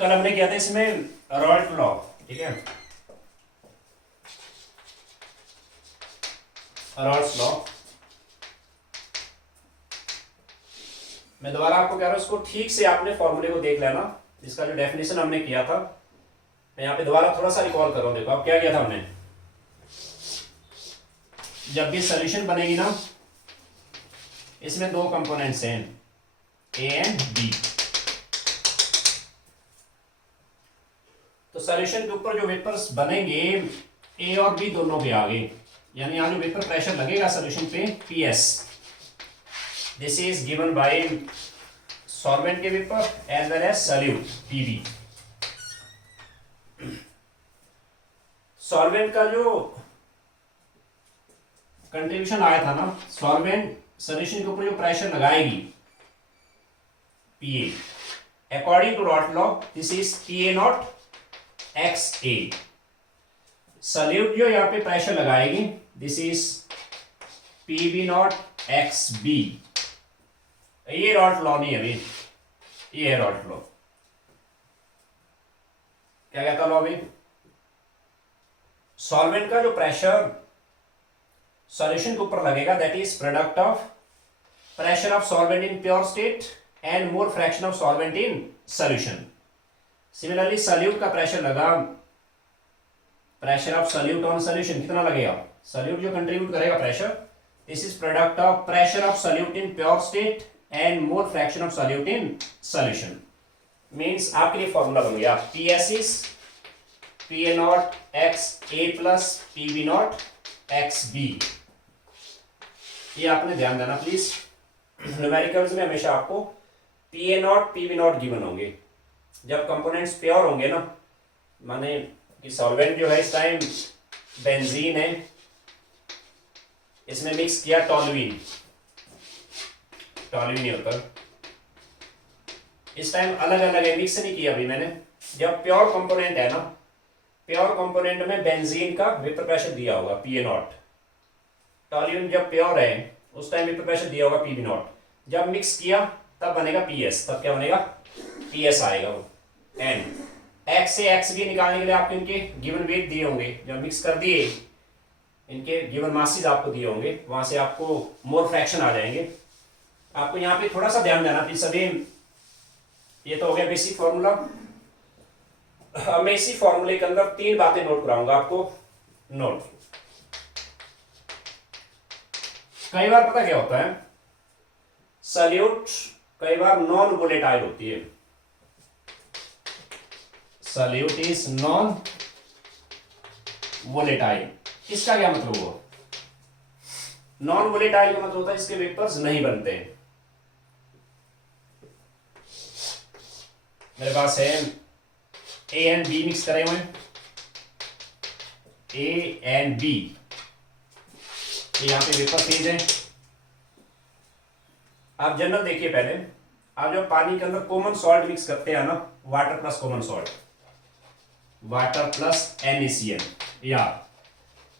कल हमने किया था इसमें रॉल्ट लॉ, ठीक है, रॉल्ट्स लॉ। मैं दोबारा आपको कह रहा हूं इसको ठीक से आपने फॉर्मूले को देख लेना, जिसका जो डेफिनेशन हमने किया था। मैं यहाँ पे दोबारा थोड़ा सा रिकॉल कर रहा हूं। देखो अब क्या किया था हमने, जब भी सोल्यूशन बनेगी ना, इसमें दो कंपोनेंट्स हैं ए एंड बी। तो सोल्यूशन के ऊपर जो वेपर्स बनेंगे ए और बी दोनों के आगे, यानी यहां जो वेपर प्रेशर लगेगा सोल्यूशन पे PS, this is given by solvent के vapour as well as solute PB. Solvent का जो कंट्रीब्यूशन आया था ना, सॉल्वेंट सोल्यूशन के ऊपर जो प्रेशर लगाएगी PA, according to Raoult law this is PA not x A. Solute जो यहाँ पे प्रेशर लगाएगी this is PB nought x B. ये रॉल्ट लॉ नहीं है अभी, ये है रॉल्ट लॉ। क्या कहता लॉ अभी, सॉल्वेंट का जो प्रेशर सॉल्यूशन के ऊपर लगेगा that is product of pressure of solvent in pure state and mole fraction of solvent in solution. Similarly solute का प्रेशर लगा, pressure of solute on solution कितना लगेगा, सॉल्यूट जो कंट्रीब्यूट करेगा pressure, this is product of pressure of solute in pure state and mole fraction of solute in solution. Means आपके लिए formula बन गया PS is PA not x A plus PB nought x B. ये आपने ध्यान देना please, numericals में हमेशा आपको PA naught PB naught given होंगे। जब कंपोनेंट्स प्योर होंगे ना, माने कि सॉल्वेंट जो है इस टाइम बेंजीन है, इसमें मिक्स किया टॉल्यूइन, टॉल्यूइन होता इस टाइम अलग अलग है, मिक्स नहीं किया अभी मैंने। जब प्योर कंपोनेंट है ना, प्योर कंपोनेंट में बेंजीन का वेपर प्रेशर दिया होगा पीए नॉट, टॉल्यूइन जब प्योर है उस टाइम वेपर प्रेशर दिया होगा पीबी नॉट। जब मिक्स किया तब बनेगा पीएस, तब क्या बनेगा पीएस आएगा वो। एंड एक्स से एक्स बी निकालने के लिए आपको इनके गिवन वेट दिए होंगे, जब मिक्स कर दिए इनके गिवन मासेस आपको दिए होंगे, वहां से आपको मोर फ्रैक्शन आ जाएंगे। आपको यहाँ पे थोड़ा सा ध्यान देना प्लीज सभी। ये तो हो गया बेसिक फॉर्मूला। अब मैं इसी फॉर्मूले के अंदर तीन बातें नोट कराऊंगा आपको। नोट, कई बार पता क्या होता है, सॉल्यूट कई बार नॉन वोलेटाइल होती है। Solute is non volatile. इसका क्या मतलब हुआ, नॉन वोलेटाइल का मतलब होता है इसके वेपर्स नहीं बनते। मेरे पास है ए एंड बी मिक्स करे हुए हैं, ए एंड बी, यहां पे वेपर फेज है। आप जनरल देखिए पहले, आप जब पानी के अंदर कॉमन सॉल्ट मिक्स करते हैं ना, water plus common salt, water plus NaCl या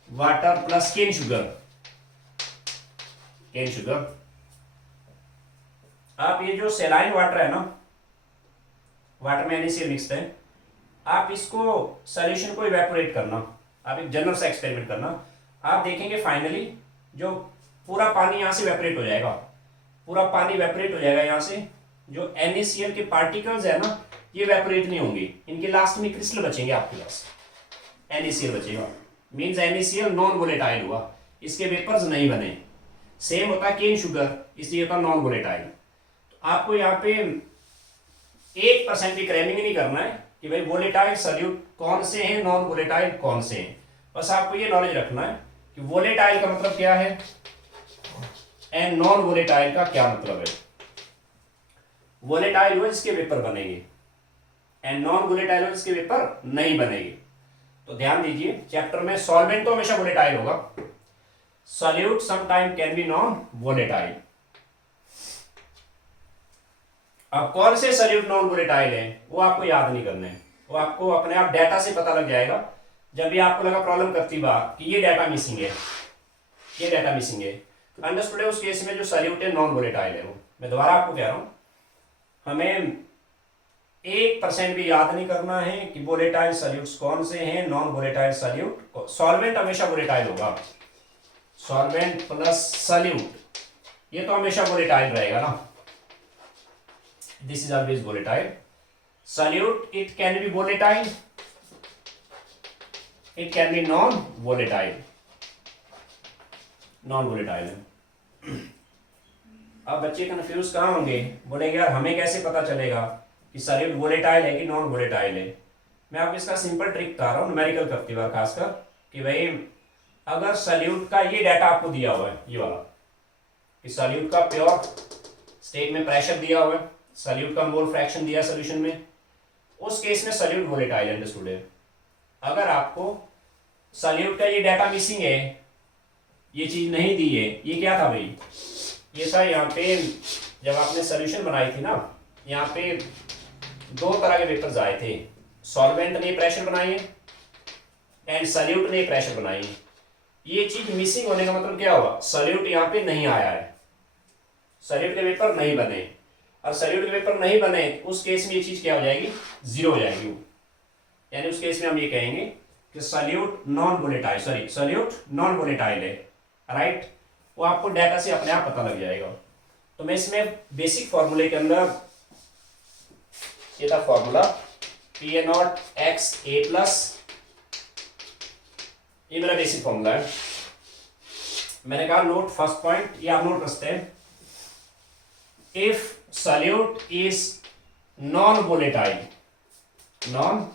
water plus cane sugar, cane sugar. आप ये जो सेलाइन वाटर है ना, वाटर में NaCl मिक्स्ड है, आप इसको सॉल्यूशन को इवेपोरेट करना, आप एक जनरल सा एक्सपेरिमेंट करना, आप देखेंगे फाइनली जो पूरा पानी यहां से इवेपोरेट हो जाएगा, पूरा पानी इवेपोरेट हो जाएगा यहां से। जो NaCl के पार्टिकल्स है ना, ये इवेपोरेट नहीं होंगे, इनके लास्ट में क्रिस्टल बचेंगे आपके पास, NaCl बचेगा। मींस NaCl नॉन वोलेटाइल हुआ, इसके वेपर्स नहीं बने। सेम होता है केन शुगर, इसलिए होता नॉन वोलेटाइल। तो आपको यहाँ पे 1% भी क्रैमिंग नहीं करना है कि भाई वोलेटाइल सॉल्यूट कौन से हैं, नॉन वोलेटाइल कौन से हैं। बस आपको ये नॉलेज रखना है कि वोलेटाइल का मतलब क्या है एंड नॉन वोलेटाइल का क्या मतलब है। वोलेटाइल हो जिसके वेपर बनेंगे एंड नॉन वोलेटाइल हो जिसके वेपर नहीं बनेंगे। तो ध्यान दीजिए, चैप्टर में सॉल्वेंट तो हमेशा वोलेटाइल होगा, solute sometime can be non volatile. अब कौन से सॉल्यूट नॉन वोलेटाइल है वो आपको याद नहीं करने हैं, वो आपको अपने आप डाटा से पता लग जाएगा। जब भी आपको लगा प्रॉब्लम करती बात कि ये डाटा मिसिंग है, ये डाटा मिसिंग है, तो अंडरस्टूड है उस केस में जो सॉल्यूट है नॉन वोलेटाइल है वो। मैं दोबारा आपको कह रहा हूं, हमें 1% भी याद नहीं करना है कि वोलेटाइल सॉल्यूट्स कौन से हैं, नॉन वोलेटाइल सॉल्यूट। सॉल्वेंट हमेशा वोलेटाइल होगा, सॉल्वेंट प्लस सॉल्यूट ये तो हमेशा वोलेटाइल रहेगा ना, this is always volatile. Solute it can be volatile, it can be non volatile, non volatile है। अब बच्चे कंफ्यूज कहाँ होंगे, बोलेंगे यार हमें कैसे पता चलेगा कि सॉल्यूट वोलेटाइल है कि नॉन वोलेटाइल है। मैं आपको इसका सिंपल ट्रिक बता रहा हूँ, न्यूमेरिकल करती बार खासकर, कि भाई अगर सॉल्यूट का ये डाटा आपको दिया हुआ है, ये वाला, कि सॉल्यूट का प्योर स्टेट में प्रेशर दिया हुआ है, सॉल्यूट का मोल फ्रैक्शन दिया सॉल्यूशन में, उस केस में सॉल्यूट वोलेटाइल है, अंडरस्टूड है। अगर आपको सॉल्यूट का ये डाटा मिसिंग है, ये चीज नहीं दी है, ये क्या था भाई, ये था यहाँ पे जब आपने सॉल्यूशन बनाई थी ना, यहाँ पे दो तरह के वेपर्स आए थे, सॉल्वेंट ने प्रेशर बनाई है एंड सॉल्यूट ने प्रेशर बनाई है। ये चीज मिसिंग होने का मतलब क्या हुआ, सॉल्यूट यहाँ पे नहीं आया है, सॉल्यूट के वेपर नहीं बने, और सॉल्यूट के वेपर नहीं बने उस केस में ये चीज क्या हो जाएगी, जीरो हो जाएगी। यानी उस केस में हम ये कहेंगे कि solute non volatile, sorry solute non volatile है, राइट। वो आपको डाटा से अपने आप पता लग जाएगा। तो मैं इसमें बेसिक फॉर्मूले के अंदर ये था फॉर्मूला PA0 ये मेरा बेसिक फॉर्मूला है। मैंने कहा नोट फर्स्ट पॉइंट, ये आप नोट रखते हैं, if solute is non volatile, non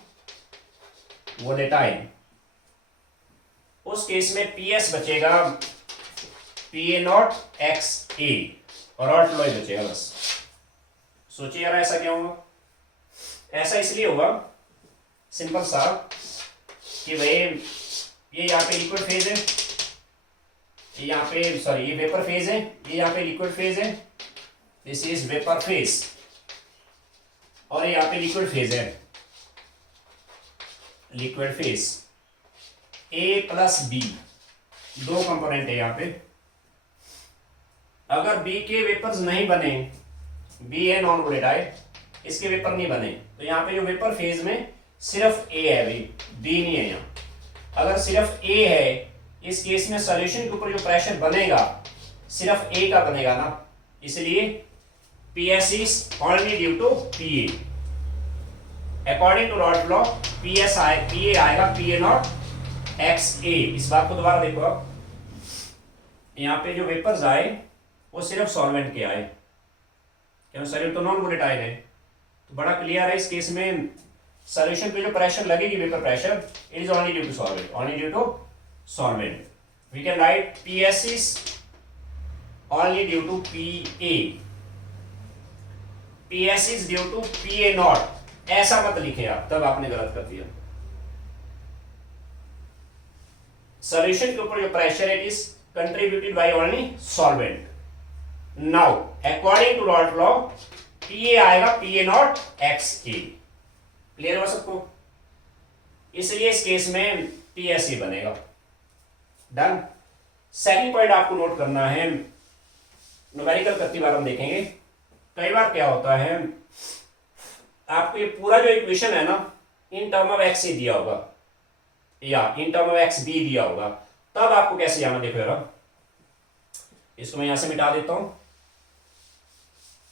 volatile, उस केस में PS बचेगा PA0XA और ऑल्ट लॉ बचेगा बस। सोचिए यार ऐसा क्या होगा, ऐसा इसलिए होगा सिंपल सा कि भाई ये यहाँ पे लिक्विड फेज है, ये यहाँ पे सॉरी ये वेपर फेज है, ये यहाँ पे लिक्विड फेज है, दिस इज वेपर फेज, और ये यहाँ पे लिक्विड फेज है, liquid phase A plus B, दो कंपोनेंट है यहाँ पे। अगर B के वेपर्स नहीं बने, B है नॉन वोलेटाइल, इसके वेपर नहीं बने, तो यहाँ पे जो वेपर फेज में सिर्फ A है भाई, B नहीं है यहाँ। अगर सिर्फ A है, इस केस में सॉल्यूशन के ऊपर जो प्रेशर बनेगा सिर्फ A का बनेगा ना, इसलिए PS is only due to PA। According to Raoult law PA आएगा PA0XA। इस बात को दोबारा देखो, आप यहाँ पे जो वेपर्स आए वो सिर्फ सॉल्वेंट के आए, क्योंकि सॉल्यूट तो नॉन वोलेटाइल है, तो बड़ा क्लियर है इस केस में सॉल्यूशन पे जो प्रेशर लगेगी, vapour pressure, it is only due to solvent, only due to solvent. We can write PS is only due to PA, PS is due to PA0, ऐसा मत लिखे आप, तब आपने गलत कर दिया। सॉल्यूशन के ऊपर जो प्रेशर है, it is contributed by only solvent. Now according to Raoult law PA आएगा PA0XA, क्लियर हो सबको, इसलिए इस केस में PSA बनेगा। डन। सेकंड पॉइंट आपको नोट करना है, न्यूमेरिकल करती बार हम देखेंगे, कई बार क्या होता है आपको ये पूरा जो इक्वेशन है ना इन टर्म ऑफ XA दिया होगा या इन टर्म ऑफ XB दिया होगा, तब आपको कैसे जाना, देखो यार इसको मैं यहां से मिटा देता हूं।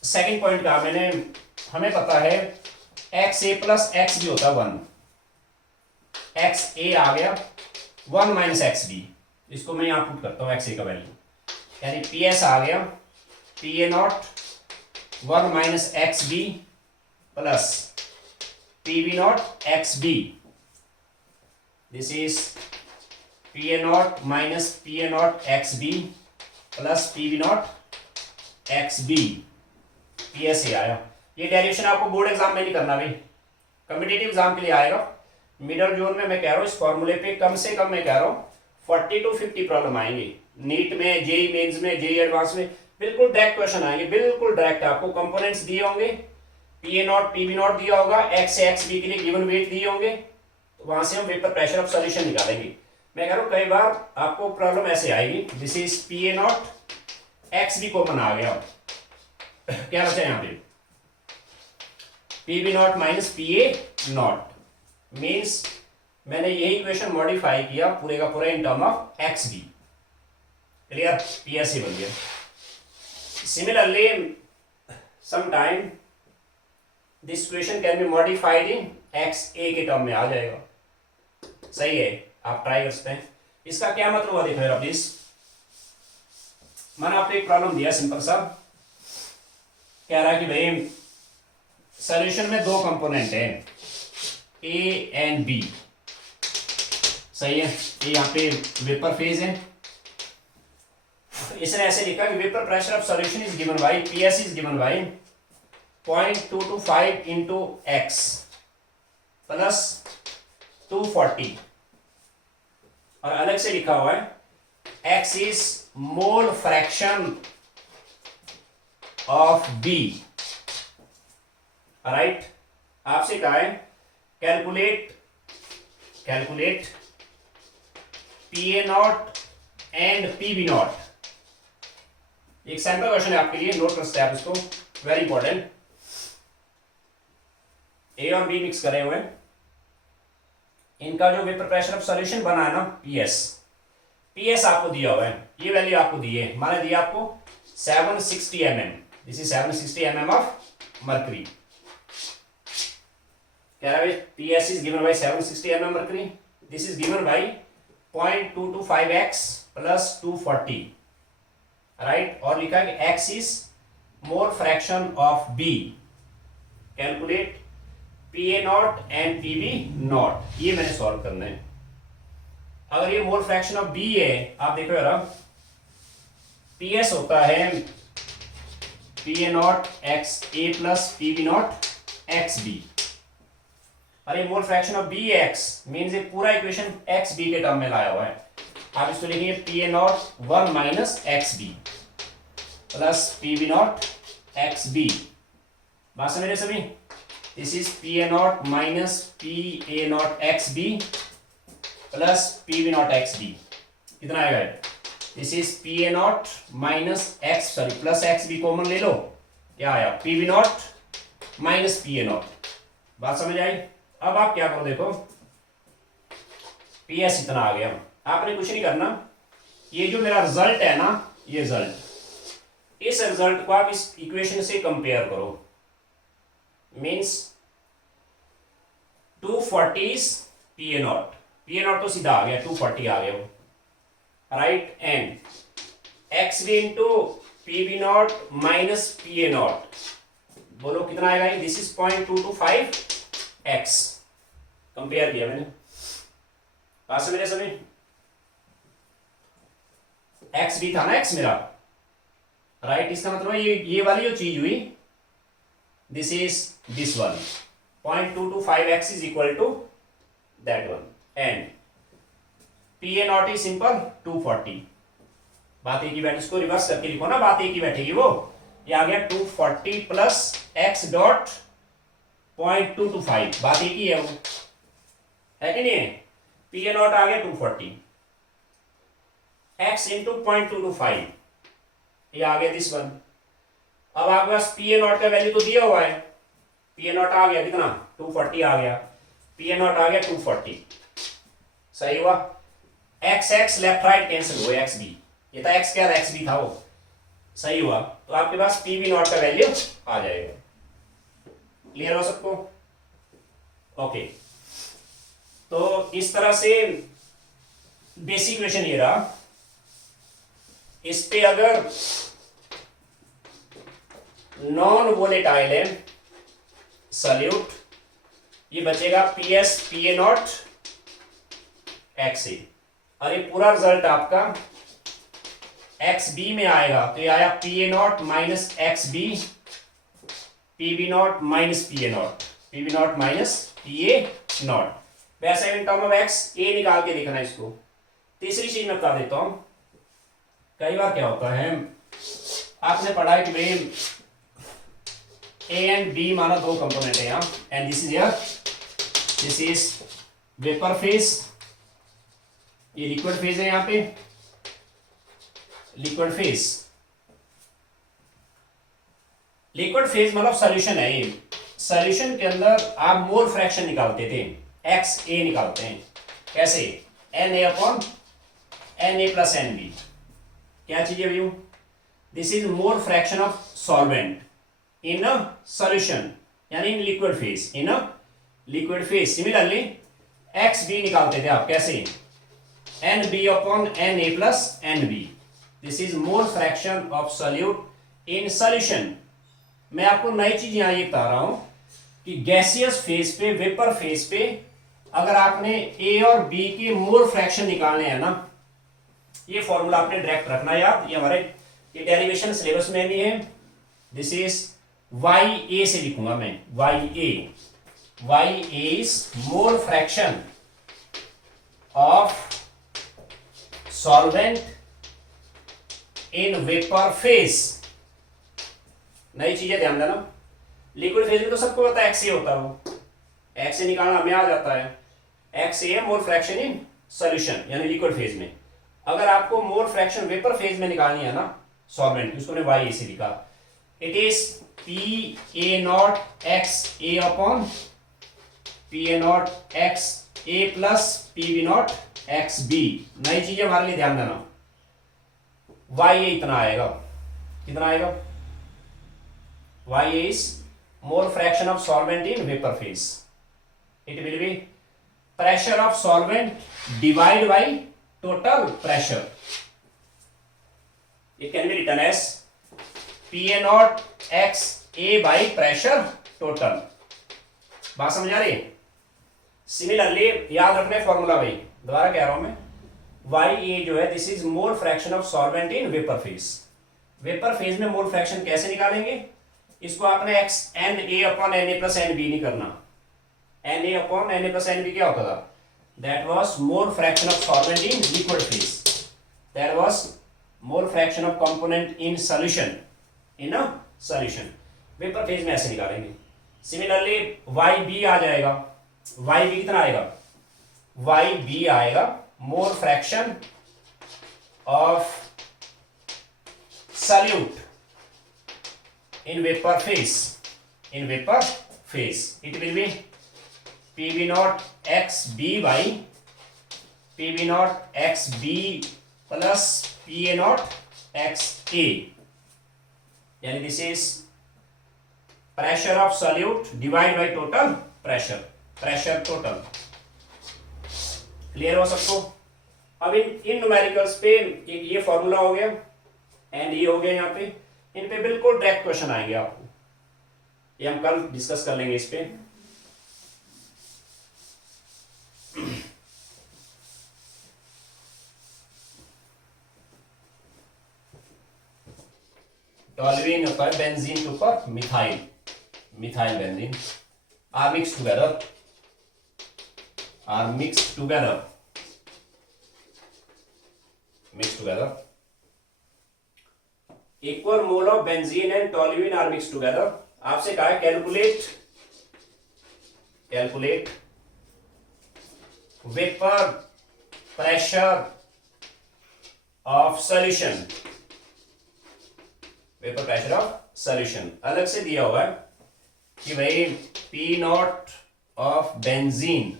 सेकंड पॉइंट का मैंने, हमें पता है XA प्लस XB होता है 1, XA आ गया 1 माइनस XB, इसको मैं यहां पुट करता हूं XA का वैल्यू, यानी PS आ गया PA0 1 minus XB plus PB0 XB, this is PA0 minus PA0 XB plus PB0 XB, PSA आया। ये डेरिवेशन आपको बोर्ड एग्जाम में नहीं करना भाई, कॉम्पिटिटिव एग्जाम के लिए आएगा। मिडल जोन में मैं कह रहा हूँ इस फॉर्मूले पे कम से कम मैं कह रहा हूँ 40 to 50 प्रॉब्लम आएंगे, नीट में, जेई मेंस में, जेई एडवांस में, बिल्कुल डायरेक्ट क्वेश्चन आएंगे, बिल्कुल डायरेक्ट। आपको कंपोनेंट्स दिए होंगे, PA0 PB0 दिया होगा, X से XB के लिए गिवन वेट दिए होंगे, तो वहां से हम वेपर प्रेशर ऑफ सॉल्यूशन निकालेंगे। मैं कह रहा हूँ कई बार आपको प्रॉब्लम ऐसे आएगी, this is PA0 XB common आ गया, क्या बचा यहाँ पे P B not minus P A nought means मैंने यही इक्वेशन मॉडिफाई किया पूरे का पूरा in term of X B. Clear, P S ही बन गया। Similarly sometime this equation can be modified in X A के टर्म में आ जाएगा। सही है, आप ट्राई कर सकते हैं। इसका क्या मतलब हुआ देखो मेरा प्लीज। मैंने आपको एक प्रॉब्लम दिया सिंपल सा, कह रहा है कि भाई सॉल्यूशन में दो कंपोनेंट है ए एंड बी। सही है, ये यहाँ पे वेपर फेज है। इसने ऐसे लिखा कि vapour pressure of solution is given by PS is given by 0.225 into x plus 240 और अलग से लिखा हुआ है x is mole fraction of B. Right, आपसे कहा है calculate P A not and P B naught. एक सैंपल क्वेश्चन है आपके लिए, नोट कर सकते हैं आप इसको, वेरी इंपॉर्टेंट। ए और बी मिक्स करे हुए हैं, इनका जो वेपर प्रेशर ऑफ सॉल्यूशन बना है ना पीएस आपको दिया हुआ है, ये वैल्यू आपको दी है। मैंने दिया आपको 760 mm, this is 760 mm of mercury. कह रहा है PS is given by 760 mm mercury, this is given by 0.225x plus 240। Right, और लिखा है कि x is mole fraction of b। Calculate P A not and P B naught, ये मैंने solve करना है। अगर ये मोल फ्रैक्शन ऑफ b है, आप देखो जरा, पी एस होता है P A not x A plus P B not x B. अरे mole fraction of B X means ये पूरा इक्वेशन एक्स बी के टर्म में लाया हुआ है। आप इसको लिखेंगे P A nought 1 minus x B plus P B not x B. बात समझ रहे सभी? This is P A not minus P A not x B plus P B not x B. कितना आएगा? This is P A not minus x sorry plus x B common ले लो, क्या आया? P B not minus P A naught. बात समझ आई? अब आप क्या करो, देखो पी एस इतना आ गया, आपने कुछ नहीं करना, ये जो मेरा रिजल्ट है ना, ये रिजल्ट, इस रिजल्ट को आप इस इक्वेशन से कंपेयर करो। मीन्स 240 पी ए नॉट तो सीधा आ गया, 240 आ गया वो, right. And x B into P B not minus P A naught, बोलो कितना आएगा? This is 0.225 x. कंपेयर किया मैंने, पास मेरे सभी एक्स भी था ना, एक्स मेरा, राइट। इसका मतलब ये वाली जो चीज हुई, this is this one, 0.225 x is equal to that one. And P A naught is simple 240। बात एक ही बैठ, इसको रिवर्स करके लिखो ना, बात एक ही बैठेगी वो। ये आ गया 240 प्लस एक्स डॉट 0.225, बात एक ही है वो, है कि नहीं है? पी ए नॉट आ गया 240, एक्स इंटू 0.225, ये आ गया दिस वन। अब आपके पास पी ए नॉट का वैल्यू तो दिया हुआ है, पी ए नॉट आ गया कितना? 240 आ गया, पी ए नॉट आ गया 240, सही हुआ। X x left right cancel हुआ, एक्स बी, ये था एक्स क्या था, एक्स बी था वो, सही हुआ। तो आपके पास पी बी नॉट का वैल्यू आ जाएगा। क्लियर हो सबको? ओके, तो इस तरह से बेसिक इक्वेशन ये रहा। इस पे अगर नॉन वोलेटाइल है सॉल्यूट, ये बचेगा P S P A not x A, और ये पूरा रिजल्ट आपका एक्स बी में आएगा, तो ये आया P A not minus x B, P B not minus P A naught, P B not minus P A naught. वैसे in term of x A निकाल के देखना इसको। तीसरी चीज मैं बता देता हूं, कई बार क्या होता है, आपने पढ़ा है कि भाई ए एंड बी माना दो कंपोनेंट है यहाँ, and this is this is vapour phase, ये लिक्विड फेज है यहाँ पे, लिक्विड फेज मतलब सॉल्यूशन है, ये सॉल्यूशन के अंदर आप मोल फ्रैक्शन निकालते थे, एक्स ए निकालते हैं, कैसे, N A upon N A plus N B. क्या चीज है view, this is mole fraction of solvent in a solution, यानी in liquid phase, in a liquid phase. Similarly X B निकालते थे आप, कैसे, N B upon N A plus N B. This is mole fraction of solute in solution. मैं आपको नई चीज यहां ये बता रहा हूं कि गैसियस फेज पे, वेपर फेज पे अगर आपने ए और बी के मोल फ्रैक्शन निकालने हैं ना, ये फॉर्मूला आपने डायरेक्ट रखना याद, ये हमारे ये डेरिवेशन सिलेबस में भी है। दिस इज वाई ए से लिखूंगा मैं, Y A is mole fraction of solvent in vapour phase. नई चीजें ध्यान देना, लिक्विड फेज में तो सबको पता है एक्स ए होता है, वो एक्स ए निकालना हमें आ जाता है, एक्स ए है मोल फ्रैक्शन इन सॉल्यूशन यानी लिक्विड फेज में। अगर आपको मोल फ्रैक्शन वेपर फेज में निकालनी है ना सॉल्वेंट, उसको मैंने वाई ए से लिखा, it is P A not x A upon P A not x A plus P B not x B. नई चीजें हमारे लिए ध्यान देना, वाई ए इतना आएगा, कितना आएगा, y is mole fraction of solvent in vapor phase. It will be pressure of solvent divided by total pressure. It can be written as Pa naught x A by pressure total. बात समझ आ रही? Similarly याद रखने formula भाई, दोबारा कह रहा हूं मैं, Ya जो है this is mole fraction of solvent in vapour phase. Vapour phase में मोल फ्रैक्शन कैसे निकालेंगे, इसको आपने x n A upon N A plus N B नहीं करना। N A upon N A plus N B क्या होता था, that was mole fraction of solvent in liquid phase, that was mole fraction of component in solution, in a solution. Vapour phase में ऐसे निकालेंगे। Similarly Y B आ जाएगा, Y B कितना आएगा, Y B आएगा मोल fraction of solute in vapor phase, in vapor phase it will be pb naught xb by pb naught xb plus pa naught xa, yani this is pressure of solute divided by total pressure, pressure total। Clear हो सबको? अब इन numericals पे ये formula हो गया and ये हो गया, यहाँ पे इन पे बिल्कुल डायरेक्ट क्वेश्चन आएंगे आपको, ये हम कल डिस्कस कर लेंगे इस पे। टॉल्यूइन होता है बेंजीन के ऊपर methyl, methyl benzene are mix together, are mix together, mix together. Equal mole of benzene and toluene are mix together. आपसे कहा है calculate, calculate vapour pressure of solution, vapour pressure of solution अलग से दिया हुआ है कि भाई P naught of benzene,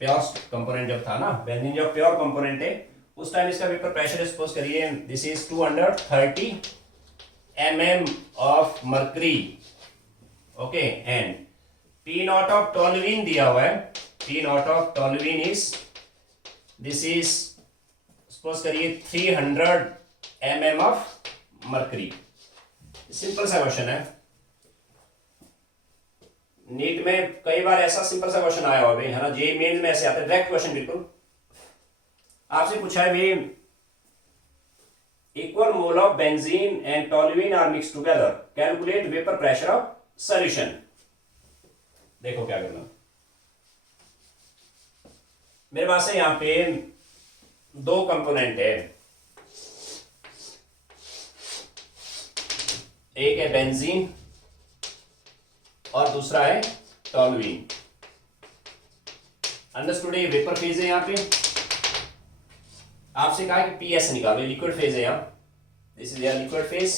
pure component जब था ना, बेंजीन जब प्योर कंपोनेंट है उस टाइम इसका वेपर प्रेशर सपोज करिए this is 230 mm of mercury, okay, and P naught of toluene दिया हुआ है, p naught of toluene is this is suppose करिए 300 mm ऑफ मर्करी। सिंपल सा क्वेश्चन है, नीट में कई बार ऐसा सिंपल सा क्वेश्चन आया हुआ है ना, जे मेन में ऐसे आता है डायरेक्ट क्वेश्चन, बिल्कुल आपसे पूछा है भाई equal mole of benzene and toluene are mix together, calculate vapour pressure of solution. देखो क्या करना, मेरे पास है यहां पे दो कंपोनेंट है, एक है बेंजीन और दूसरा है टॉल्यूइन। अंडरस्टूड? ये वेपर फेज है, यहां पे आपसे कहा कि पीएस निकालो, लिक्विड फेज है यहां, this is your liquid phase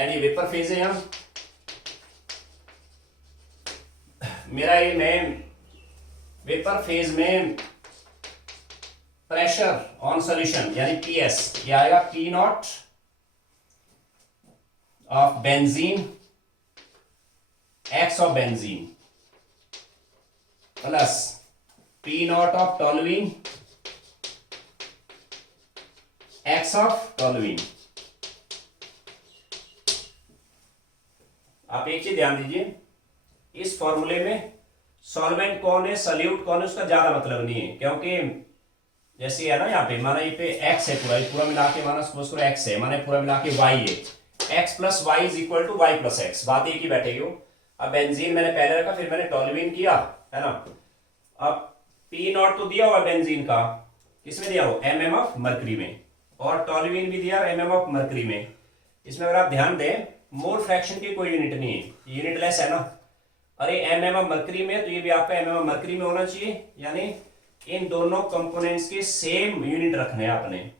and ये वेपर फेज है यहां। मेरा ये मैं वेपर फेज में प्रेशर ऑन सॉल्यूशन यानी पीएस, ये आएगा P naught of benzene, x of benzene plus P naught of toluene, x of toluene. आप एक चीज ध्यान दीजिए, इस फॉर्मूले में सॉल्वेंट कौन है सल्यूट कौन है उसका ज्यादा मतलब नहीं है, क्योंकि जैसे है ना यहाँ पे माना ये पे x है, पूरा मिला के माना सपोज करो x है, माना पूरा मिला के y है, x plus Y is equal to Y plus x, बात एक ही बैठेगी वो। अब बेंजीन मैंने पहले रखा, फिर मैंने टोलुइन किया, है ना। अब पी नॉट तो दिया हुआ बेंजीन का, किसमें दिया हो mm ऑफ मरकरी में, और टोलुइन भी दिया mm ऑफ मरकरी में। इसमें अगर आप ध्यान दें मोल फ्रैक्शन की कोई यूनिट नहीं है, यूनिट लेस है ना। अरे mm ऑफ मरकरी में, तो ये भी आपका mm ऑफ मरकरी में होना चाहिए, यानी इन दोनों कंपोनेंट्स के सेम यूनिट रखने हैं आपने।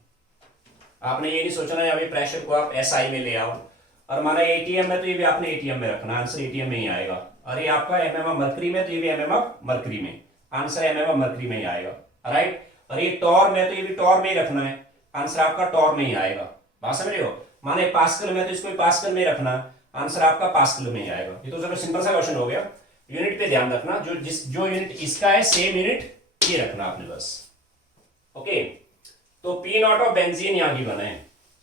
आपने ये नहीं सोचना है अभी प्रेशर को आप एसआई में ले आओ, और हमारा एटीएम में तो ये भी आपने एटीएम में रखना, आंसर एटीएम में ही आएगा। और ये आपका एमएम ऑफ मरकरी में, तो ये भी एमएम ऑफ मरकरी में, आंसर एमएम ऑफ मरकरी में ही आएगा, राइट। और ये टॉर में, तो ये भी टॉर में ही रखना है, आंसर आपका टॉर में ही आएगा। बात समझ रहे हो, माने पास्कल में, तो इसको पास्कल में रखना, आंसर आपका पास्कल में ही आएगा। ये तो चलो सिंपल सा क्वेश्चन हो गया। यूनिट पे ध्यान रखना, जो यूनिट इसका है सेम यूनिट ये रखना आपने बस, ओके। तो पी नॉट ऑफ बेंजीन यहां की बना है,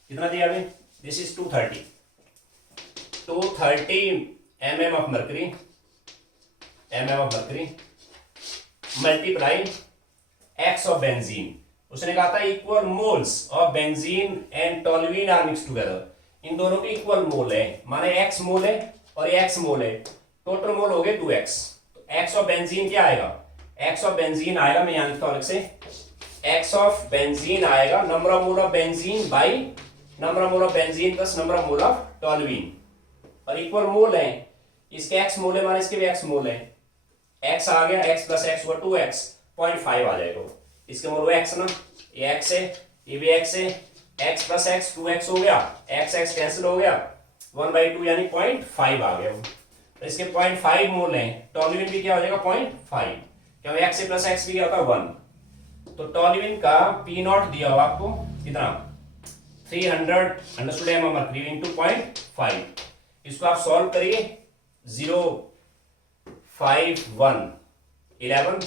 कितना दिया अभी, this is 230 mm of mercury, multiply X of benzene. उसने कहा था equal moles of benzene and toluene are mix together, इन दोनों के इक्वल मोल है, माने x मोल है और ये x मोल है, टोटल मोल हो गए 2x। तो x ऑफ बेंजीन क्या आएगा, x ऑफ बेंजीन आएगा, मैं यहां लिखता हूं अलग से, x ऑफ बेंजीन आएगा number of mole of benzene by number of mole of benzene plus number of mole of toluene, और इक्वल मोल है, इसके x मोल है माने इसके भी x मोल है, x आ गया, x प्लस x हुआ 2x, 0.5 आ जाएगा, इसके मोल x ना, ये x है, ये भी x है, x प्लस x 2x हो गया, x कैंसिल हो गया, 1/2 यानी 0.5 आ गया। तो इसके 0.5 मोल है, टोलुइन भी क्या हो जाएगा 0.5, क्योंकि x से प्लस x भी क्या होता है 1। तो टोलुइन का पी नॉट दिया हुआ आपको कितना 300 अंडरस्टूड एम मरकरी इनटू 0.5, इसको आप सॉल्व करिए, 0 5 1 11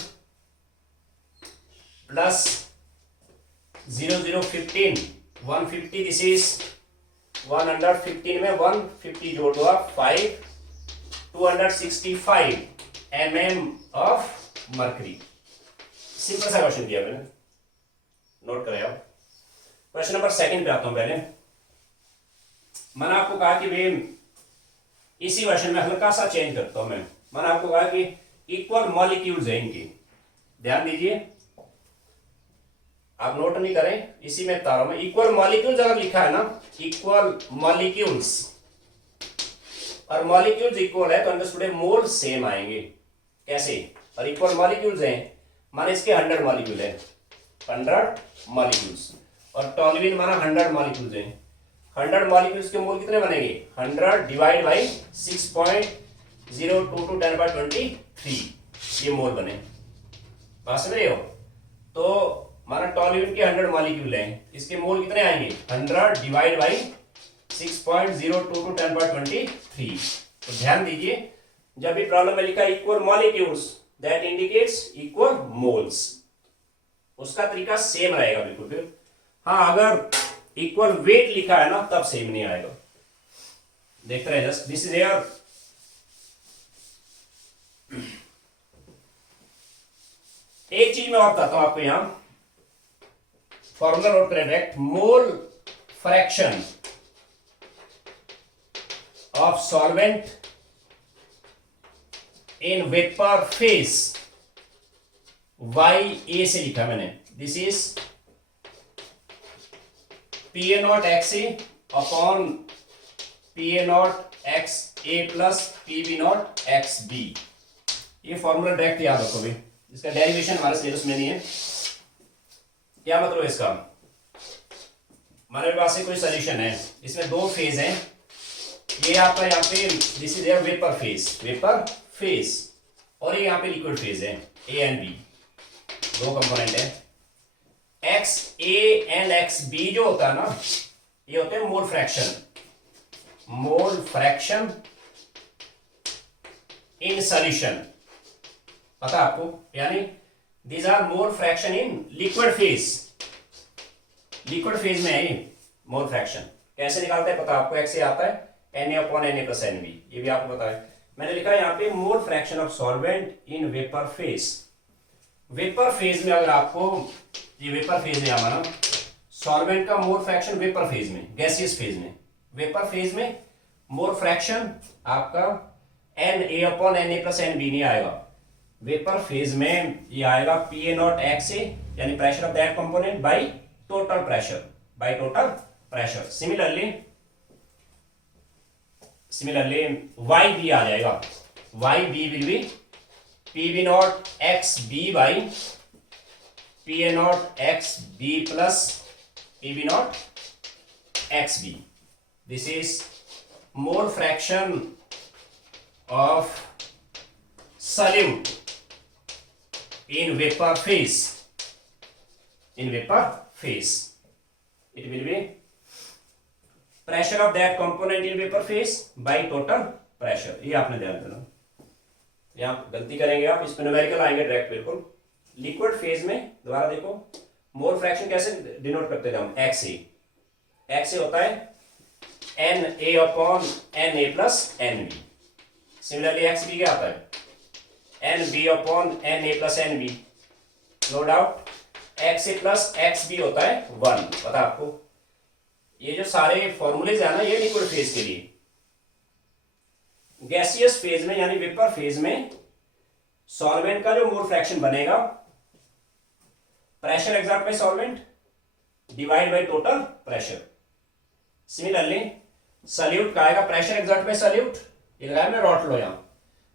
प्लस 0 0 15 150, दिस इज 115 में 150 जोड़ दो आप 5 265 mm ऑफ मरकरी। सिंपल सा क्वेश्चन दिया मैंने, नोट करें आप। क्वेश्चन नंबर सेकंड पे आता हूं। पहले मैंने आपको कहा कि भाई इसी क्वेश्चन में हल्का सा चेंज करता हूं मैंने आपको कहा कि इक्वल मॉलिक्यूल्स हैं इनकी, ध्यान दीजिए, आप नोट नहीं करें, इसी में बता रहा हूं मैं। इक्वल मॉलिक्यूल्स अगर लिखा है ना, इक्वल मॉलिक्यूल्स, और मॉलिक्यूल्स इक्वल है तो अंडरस्टूड मोल सेम आएंगे, कैसे, और इक्वल मॉलिक्यूल्स हैं माने इसके 100 मॉलिक्यूल है, 100 मॉलिक्यूल्स, और टोलुइन माना 100 मॉलिक्यूल्स हैं, 100 मॉलिक्यूल्स के मोल कितने बनेंगे, 100 डिवाइड बाई 6.022 10/23, ये मोल बने। बात समझ रहे हो, तो माना टोलुइन के 100 मॉलिक्यूल हैं, इसके मोल कितने आएंगे, 100 डिवाइड बाई 6.022 10/23। तो ध्यान दीजिए, जब भी प्रॉब्लम में लिखा equal molecules that indicates equal moles, उसका तरीका सेम रहेगा बिल्कुल। फिर हाँ, अगर इक्वल वेट लिखा है ना तब सेम नहीं आएगा, देखते रहे जस्ट, दिस इज हियर। एक चीज मैं और बताता हूं आपको, यहां फॉर्मूला नोट करें direct, mole fraction of solvent in vapour phase, YA से लिखा मैंने, this is PA0 XA upon PA0 XA plus PB0 XB। ये फॉर्मूला डायरेक्ट याद रखो भी, इसका डेरिवेशन हमारे सिलेबस में नहीं है। क्या मतलब है इसका, हमारे पास कोई सॉल्यूशन है, इसमें 2 फेज हैं, ये आपका यहाँ पे दिस इज वेपर फेज और ये यहाँ पे लिक्विड फेज है ए एंड बी, दो कंपोनेंट है। X A and x B जो होता है ना, ये होते हैं मोल फ्रैक्शन इन सॉल्यूशन, पता आपको, यानी these are mole fraction in liquid phase में है ये मोल फ्रैक्शन। कैसे निकालते हैं पता आपको, एक्स से आता है Na/Na + Nb, ये भी आपको पता है। मैंने लिखा है यहाँ पे मोल fraction of solvent in vapour phase में, अगर आपको ये वेपर फेज में हमारा सॉल्वेंट का मोल फ्रैक्शन वेपर फेज में, गैसियस फेज में, वेपर फेज में मोल फ्रैक्शन आपका Na/Na + Nb नहीं आएगा। वेपर फेज में ये आएगा Pa0 यानी pressure of that component by total pressure. Similarly YB आ जाएगा, YB will be PB0XB by Pa0XB plus PB0XB. This is mole fraction of solute in vapor phase. It will be pressure of that component in vapor phase by total pressure. ये आपने ध्यान देना, यहाँ गलती करेंगे आप, इस पे न्यूमेरिकल आएंगे डायरेक्ट बिल्कुल। लिक्विड फेज में दोबारा देखो, मोल फ्रैक्शन कैसे डिनोट करते थे हम, एक्स होता है Na/Na + Nb। सिमिलरली XB क्या आता है, Nb/Na + Nb। No doubt XA + XB होता है 1, पता आपको। ये जो सारे फॉर्मूलेज है ना, ये लिक्विड फेज के लिए। गैसियस फेज में यानी वेपर फेज में सॉल्वेंट का जो मोल फ्रैक्शन बनेगा, pressure exert bye solvent divide by total pressure. Similarly solute का आएगा प्रेशर एग्जर्ट बाय सॉल्यूट, ये लगाया मैं रॉट लो, यहां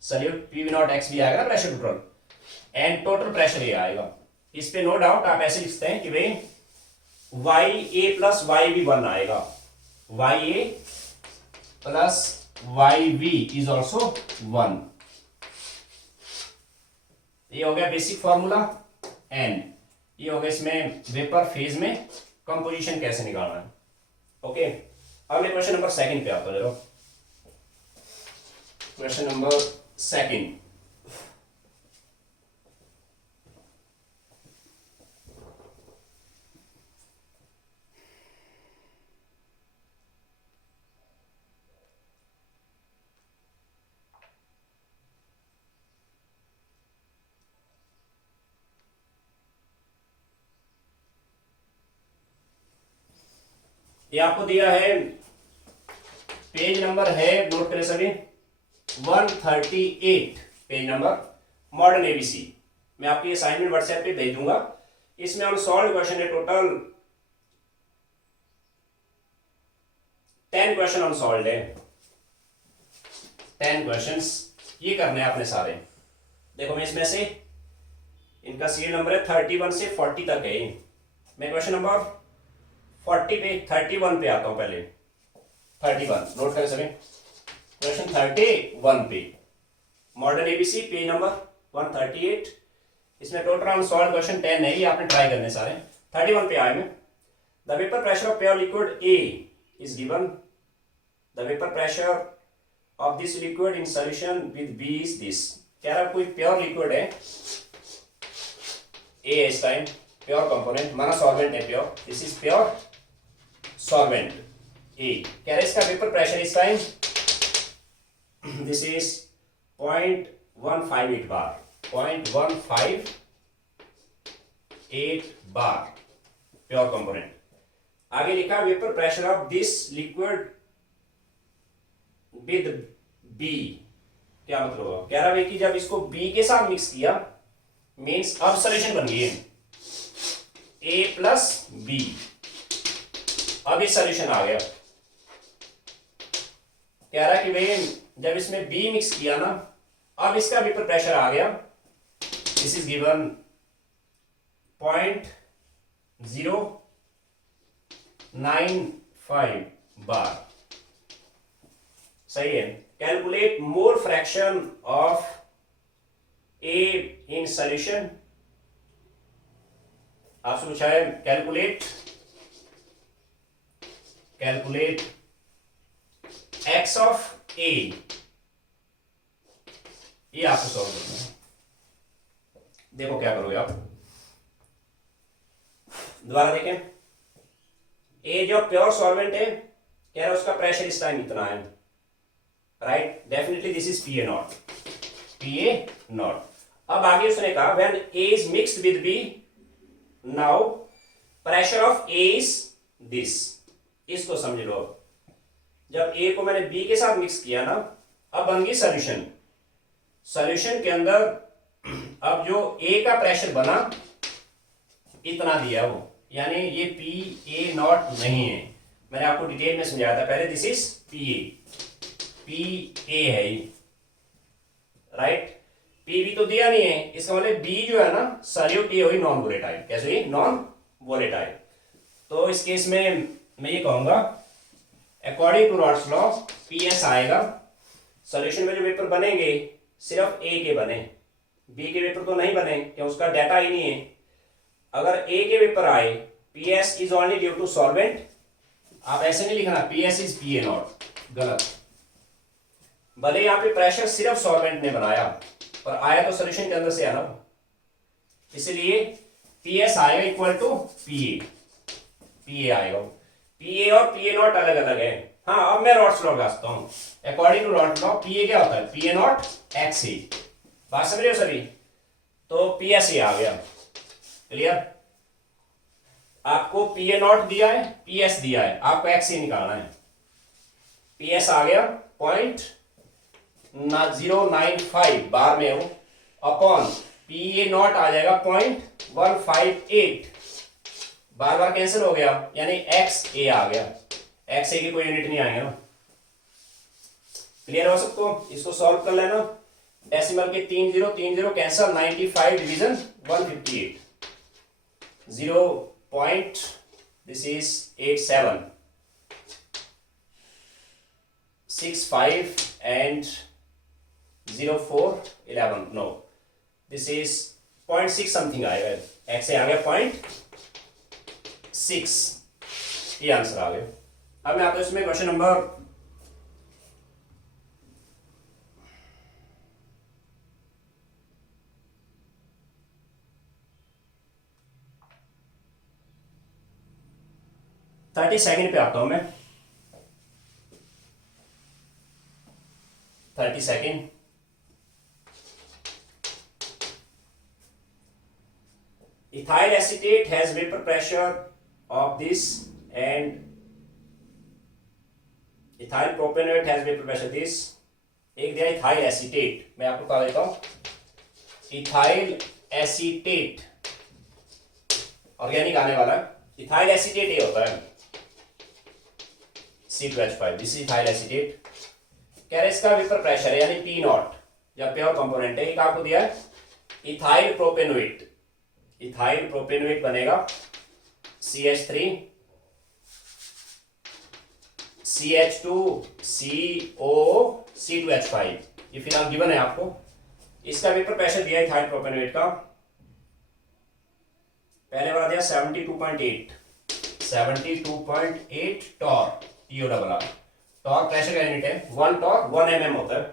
सॉल्यूट PB0XB आएगा pressure total, and total pressure ये आएगा। इस पे नो डाउट आप ऐसे लिखते हैं कि भाई YA + YB 1 आएगा, YA + YB इज ऑल्सो 1। ये हो गया बेसिक फॉर्मूला, एंड ये हो गया इसमें वेपर फेज में कंपोजिशन कैसे निकालना है। ओके, अब मैं क्वेश्चन नंबर 2 पे आता हूं। क्वेश्चन नंबर 2, ये आपको दिया है, पेज नंबर है, नोट करें सभी, 138 पेज नंबर, मॉडर्न एबीसी। मैं आपकी असाइनमेंट व्हाट्सएप पे भेज दूंगा। इसमें अनसॉल्व्ड क्वेश्चन है, टोटल 10 क्वेश्चन अनसॉल्व्ड है, 10 क्वेश्चंस ये करने हैं आपने सारे। देखो मैं इसमें से इनका सीरियल नंबर है 31 से 40 तक है। मैं क्वेश्चन नंबर 40 पे 31 पे आता हूं। पहले 31 नोट करें सभी, क्वेश्चन 31 पे मॉडर्न एबीसी पेज नंबर 138। इसमें टोटल अनसॉल्व्ड क्वेश्चन 10 है, ये आपने ट्राई करने सारे। 31 पे आए में, the vapour pressure of pure liquid A is given, the vapour pressure of this liquid in solution with B is this. कह रहा कोई प्योर लिक्विड है A इस टाइम, प्योर कंपोनेंट माना सॉल्वेंट है pure, this is pure solvent A। कह रहे इसका वेपर प्रेशर इस time, this is 0.158 bar, 0.158 bar pure component. आगे लिखा vapour pressure of this liquid with B। क्या मतलब होगा, कह रहा है कि जब इसको B के साथ मिक्स किया, मींस अब सॉल्यूशन बन गई है A + B, अब ये सॉल्यूशन आ गया। कह रहा है कि भाई जब इसमें B मिक्स किया ना, अब इसका वेपर प्रेशर आ गया, दिस इज गिवन 0.095 बार। सही है। Calculate mole fraction of A in solution, आपसे पूछा है कैलकुलेट एक्स ऑफ ए, ये आपको सॉल्व करना है। देखो क्या करोगे आप, दोबारा देखें। ए जो प्योर सॉल्वेंट है, कह रहा है उसका प्रेशर इस टाइम इतना है, right, definitely this is P A naught, P A naught. अब आगे उसने कहा when A is mixed with B, now pressure of A is this, इसको समझ लो। जब ए को मैंने बी के साथ मिक्स किया ना, अब बन गई सॉल्यूशन। सॉल्यूशन के अंदर अब जो ए का प्रेशर बना इतना दिया वो, यानी ये पी ए नॉट नहीं है, मैंने आपको डिटेल में समझाया था पहले, दिस इज पी ए है ये, राइट। पी बी तो दिया नहीं है, इसका मतलब बी जो है ना सॉल्यूट, ये हुई नॉन वोलेटाइल। कैसे हुई? Non volatile. तो इस केस में मैं ये कहूंगा according to Raoult's law P S आएगा। सॉल्यूशन में जो वेपर बनेंगे सिर्फ ए के बने, बी के वेपर तो नहीं बने, क्या उसका डाटा ही नहीं है। अगर ए के वेपर आए, P S is only due to solvent, आप ऐसे नहीं लिखना P S is P A naught, गलत। भले यहाँ पे प्रेशर सिर्फ सॉल्वेंट ने बनाया, पर आया तो सॉल्यूशन के अंदर से है ना, इसलिए पी एस आएगा इक्वल टू पी ए आएगा। पी ए और पी ए नॉट अलग अलग है। हाँ, अब मैं रॉड्स लॉ लगाता हूँ। According to Raoult's law P A क्या होता है? P A not x E. बात समझ रहे हो सभी? तो पी एस ए आ गया, क्लियर। आपको पी ए नॉट दिया है, पी एस दिया है, आपको एक्स ई निकालना है। पी एस आ गया 0.095 बार में हो, अपॉन पी ए नॉट आ जाएगा 0.158, बार बार कैंसिल हो गया, यानी एक्स ए आ गया। एक्स ए की कोई यूनिट नहीं आएगा ना, क्लियर हो सबको? इसको सॉल्व कर लेना। डेसिमल के 3 0 3 0 cancel, 95 division 158, 0 point, this is 87 65 and 0411, no this is 0.6 something आएगा, एक्स ए आ गया 0.6, ये आंसर आ गया। अब मैं आता हूं इसमें क्वेश्चन नंबर 32 पे आता हूं मैं। 32 ethyl acetate has vapor pressure of this and ethyl propanoate has vapor pressure this। एक दिया ethyl acetate, मैं आपको बता देता हूं ethyl acetate ऑर्गेनिक आने वाला। ethyl acetate ये होता है C2H5, this is ethyl acetate। कह रहे इसका वेपर प्रेशर है यानी पी नॉट, या प्योर कंपोनेंट है। एक आपको दिया है इथाइल प्रोपेनोएट, इथाइल प्रोपेनोएट बनेगा CH3 CH2 CO C2H5, ये फिलहाल गिवन है आपको। इसका वेपर प्रेशर दिया इथाइल प्रोपेनोएट का, पहले वाला दिया 72.8 torr, TO double R. Torr pressure का यूनिट है, 1 टॉर 1 mm होता है।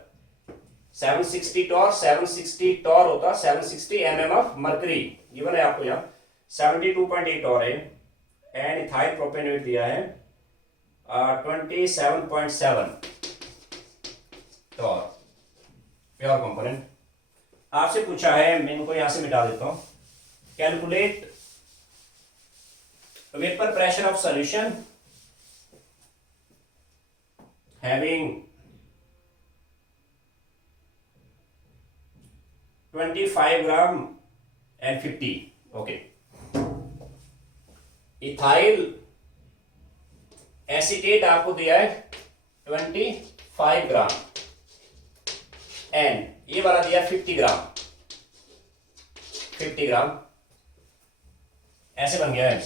760 टॉर 760 टॉर होता है 760 mm ऑफ मर्करी, गिवन है आपको यहाँ 72.8 टॉर है। एंड इथाइल प्रोपेनोएट दिया है 27.7 टॉर, प्योर कंपोनेंट। आपसे पूछा है, मैं इनको यहां से मिटा देता हूं, calculate vapour pressure of solution having 25 gram and 50, okay. Ethyl acetate आपको दिया है 25 ग्राम एंड ये वाला दिया 50 ग्राम, 50 ग्राम ऐसे बन गया है।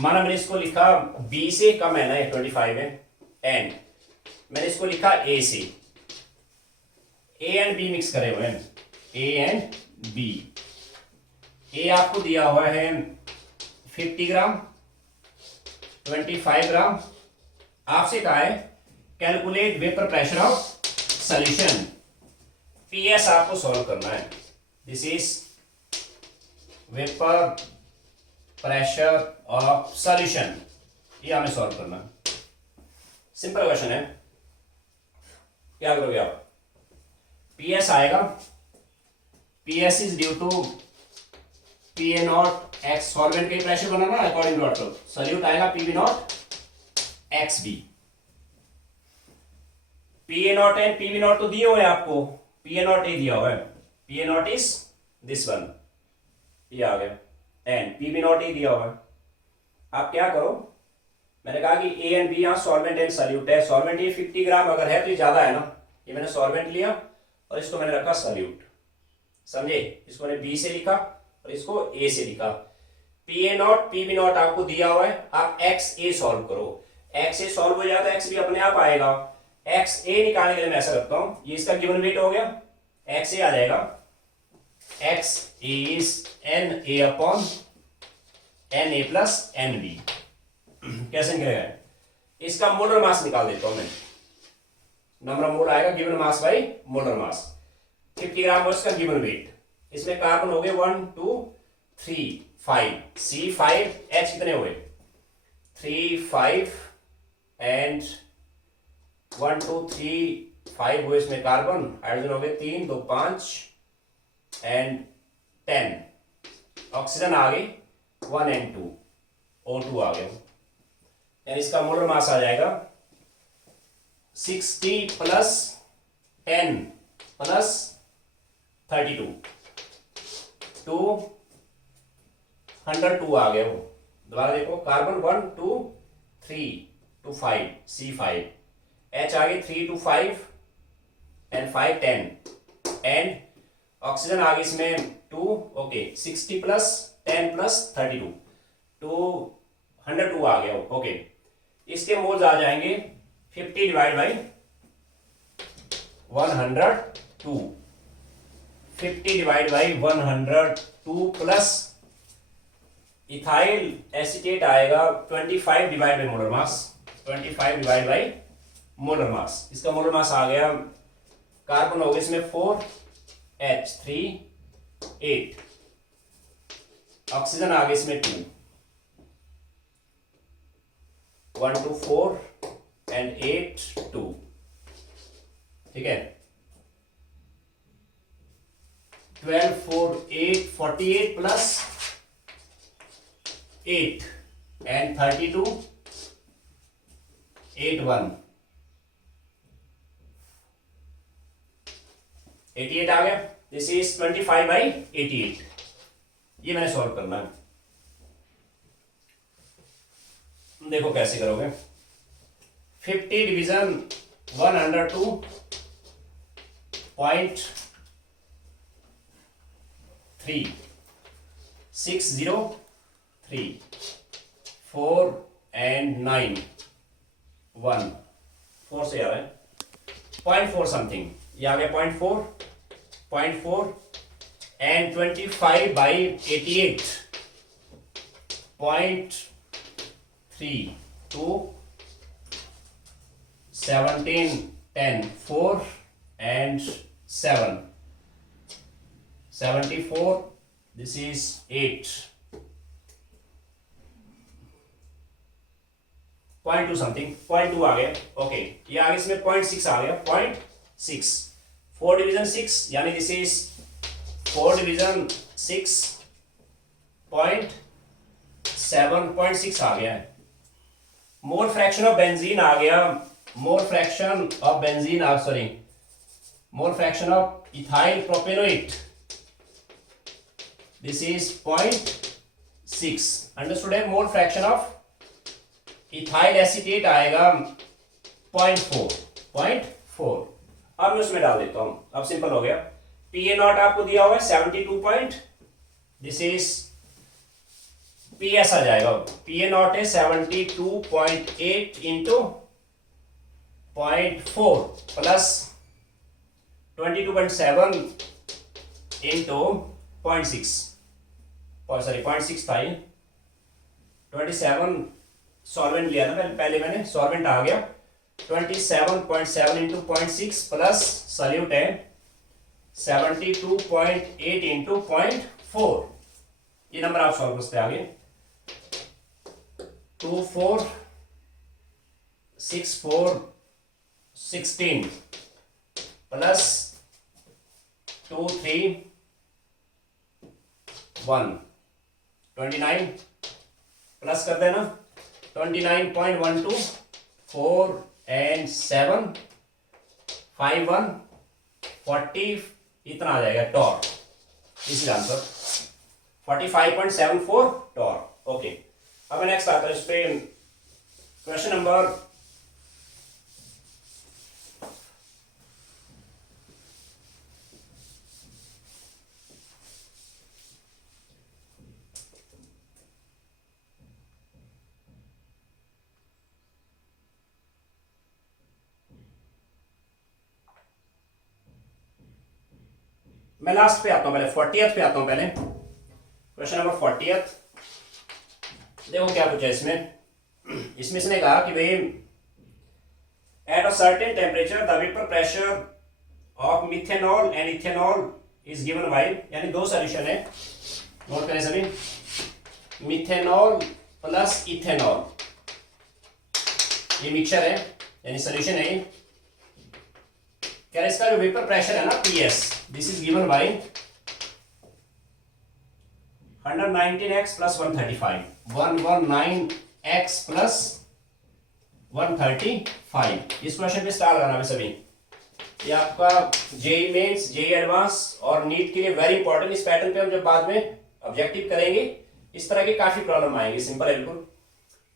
माना मैंने इसको लिखा B से कम है ना, 25 है, एंड मैंने इसको लिखा ए से, ए एंड बी मिक्स करे हुए हैं, ए एंड बी। ए आपको दिया हुआ है 50 ग्राम, 25 ग्राम। आपसे कहा है calculate vapour pressure of solution, PS आपको सॉल्व करना है। This is vapour pressure of solution, ये हमें सॉल्व करना है। सिंपल क्वेश्चन है। क्या करोगे आप, पीएस आएगा, PS is due to P A not X, solvent का प्रेशर बनाना अकॉर्डिंग टू ऑटो, सॉल्यूट आएगा PV nought x B. P A not and PV nought तो दिए हुए हैं आपको, पी ए नॉट ए दिया हुआ है, P A naught is this one, ये आ गया, एंड पीवी नॉट ए दिया हुआ है। आप क्या करो, मैंने कहा कि ए एंड बी यहाँ सॉल्वेंट एंड सॉल्यूट है। सॉल्वेंट ये 50 ग्राम अगर है तो ये ज्यादा है ना, ये मैंने सॉल्वेंट लिया और इसको मैंने रखा सॉल्यूट, समझे। इसको मैंने बी से लिखा और इसको ए से लिखा। P A naught P B naught आपको दिया हुआ है, आप एक्स ए सॉल्व करो, एक्स ए सॉल्व हो जाता है, एक्स बी अपने आप आएगा। एक्स ए निकालने के लिए मैं ऐसा रखता हूं, ये इसका गिवन वेट हो गया, एक्स ए आ जाएगा, x is n A upon N A plus N B. कैसे निकलेगा, इसका मोलर मास निकाल देता हूं मैं, नंबर मोल आएगा given mass by molar mass, 50 ग्राम और इसका गिवन वेट। इसमें कार्बन हो गए 1 2 3 5, C5, H कितने हुए 3 5 एंड 1 2 3 5 हुए इसमें कार्बन, हाइड्रोजन हो गए 3 2 5 एंड 10, ऑक्सीजन आ गई 1 एंड 2, O2 आ गया, यानी इसका मोलर मास आ जाएगा 60 प्लस 10 प्लस 32, 202 आ गया वो। दोबारा देखो, कार्बन 1 2 3 2 5 C5, H आ गई 3 2 5 एंड 5 10 एंड ऑक्सीजन आ गई इसमें 2, ओके 60 प्लस 10 प्लस 32, 202 आ गया वो, ओके। इसके मोल्स आ जाएंगे 50 divide by 102, 50 divide by 102 plus ethyl acetate आएगा 25 divide by molar mass, 25 divide by molar mass. इसका मोलर मास आ गया, कार्बन हो गया इसमें 4 H3 8, ऑक्सीजन आ गया इसमें 2, 1 2 4 एंड 8 2, ठीक है। 12 4 8 48 प्लस 8 एंड 32 8 1 88 आ गया। दिस इज 25 बाई 88, ये मैंने सॉल्व करना है। देखो कैसे करोगे, 50 डिवीजन 102.3 603 4 एंड 9 1, 4 से आ रहा है 0.4 समथिंग, ये आ गया 0.4 and 25 by 88 0.3 2 17 10 4 and 7 74, this is 8, 0.2 something, 0.2 आ गया, ओके। ये आगे इसमें 0.6 आ गया, 0.6, 4 डिवीजन 6, यानी दिस इज 4 डिवीजन 6 0.7.6 आ गया है। मोल फ्रैक्शन ऑफ बेंजीन आ गया, mole fraction of benzene mole fraction of ethyl propanoate, this is 0.6, understood है। Mole fraction of ethyl acetate आएगा 0.4। अब मैं उसमें डाल देता हूं, अब सिंपल हो गया। पी ए नॉट आपको दिया हुआ है 72 point, this is P S आ जाएगा, पी ए नॉट है 72.8 इंटू 0.4 प्लस 22.7 इंटू 0.6 सॉरी 0.6 था ये 27 सॉल्वेंट लिया था पहले मैंने सॉल्वेंट आ गया 27.7 इंटू 0.6 प्लस सॉल्यूट है 72.8 इंटू 0.4 ये नंबर आप सॉल्व करते आगे 246416 प्लस 231 29 प्लस कर देना 29.12 4 and 7 51 40 इतना आ जाएगा टॉर इस आंसर 45.74 टॉर। ओके अब नेक्स्ट आता है इस पे क्वेश्चन नंबर मैं लास्ट पे आता हूं पहले 40th पे आता हूं पहले क्वेश्चन नंबर 40th देखो क्या पूछा इसमें इसने कहा कि भाई at a certain temperature the vapour pressure of methanol and ethanol is given bye यानी दो सॉल्यूशन है नोट करें सभी मिथेनॉल प्लस इथेनॉल ये मिक्सचर है यानी सॉल्यूशन है क्या इसका जो वेपर प्रेशर है ना PS this is given bye 119x plus 135 119x plus 135 इस क्वेश्चन पे स्टार लगाना सभी ये आपका जेई मेंस जेई एडवांस और नीट के लिए वेरी इंपॉर्टेंट इस पैटर्न पे हम जब बाद में ऑब्जेक्टिव करेंगे इस तरह की काफी प्रॉब्लम आएंगे सिंपल है बिल्कुल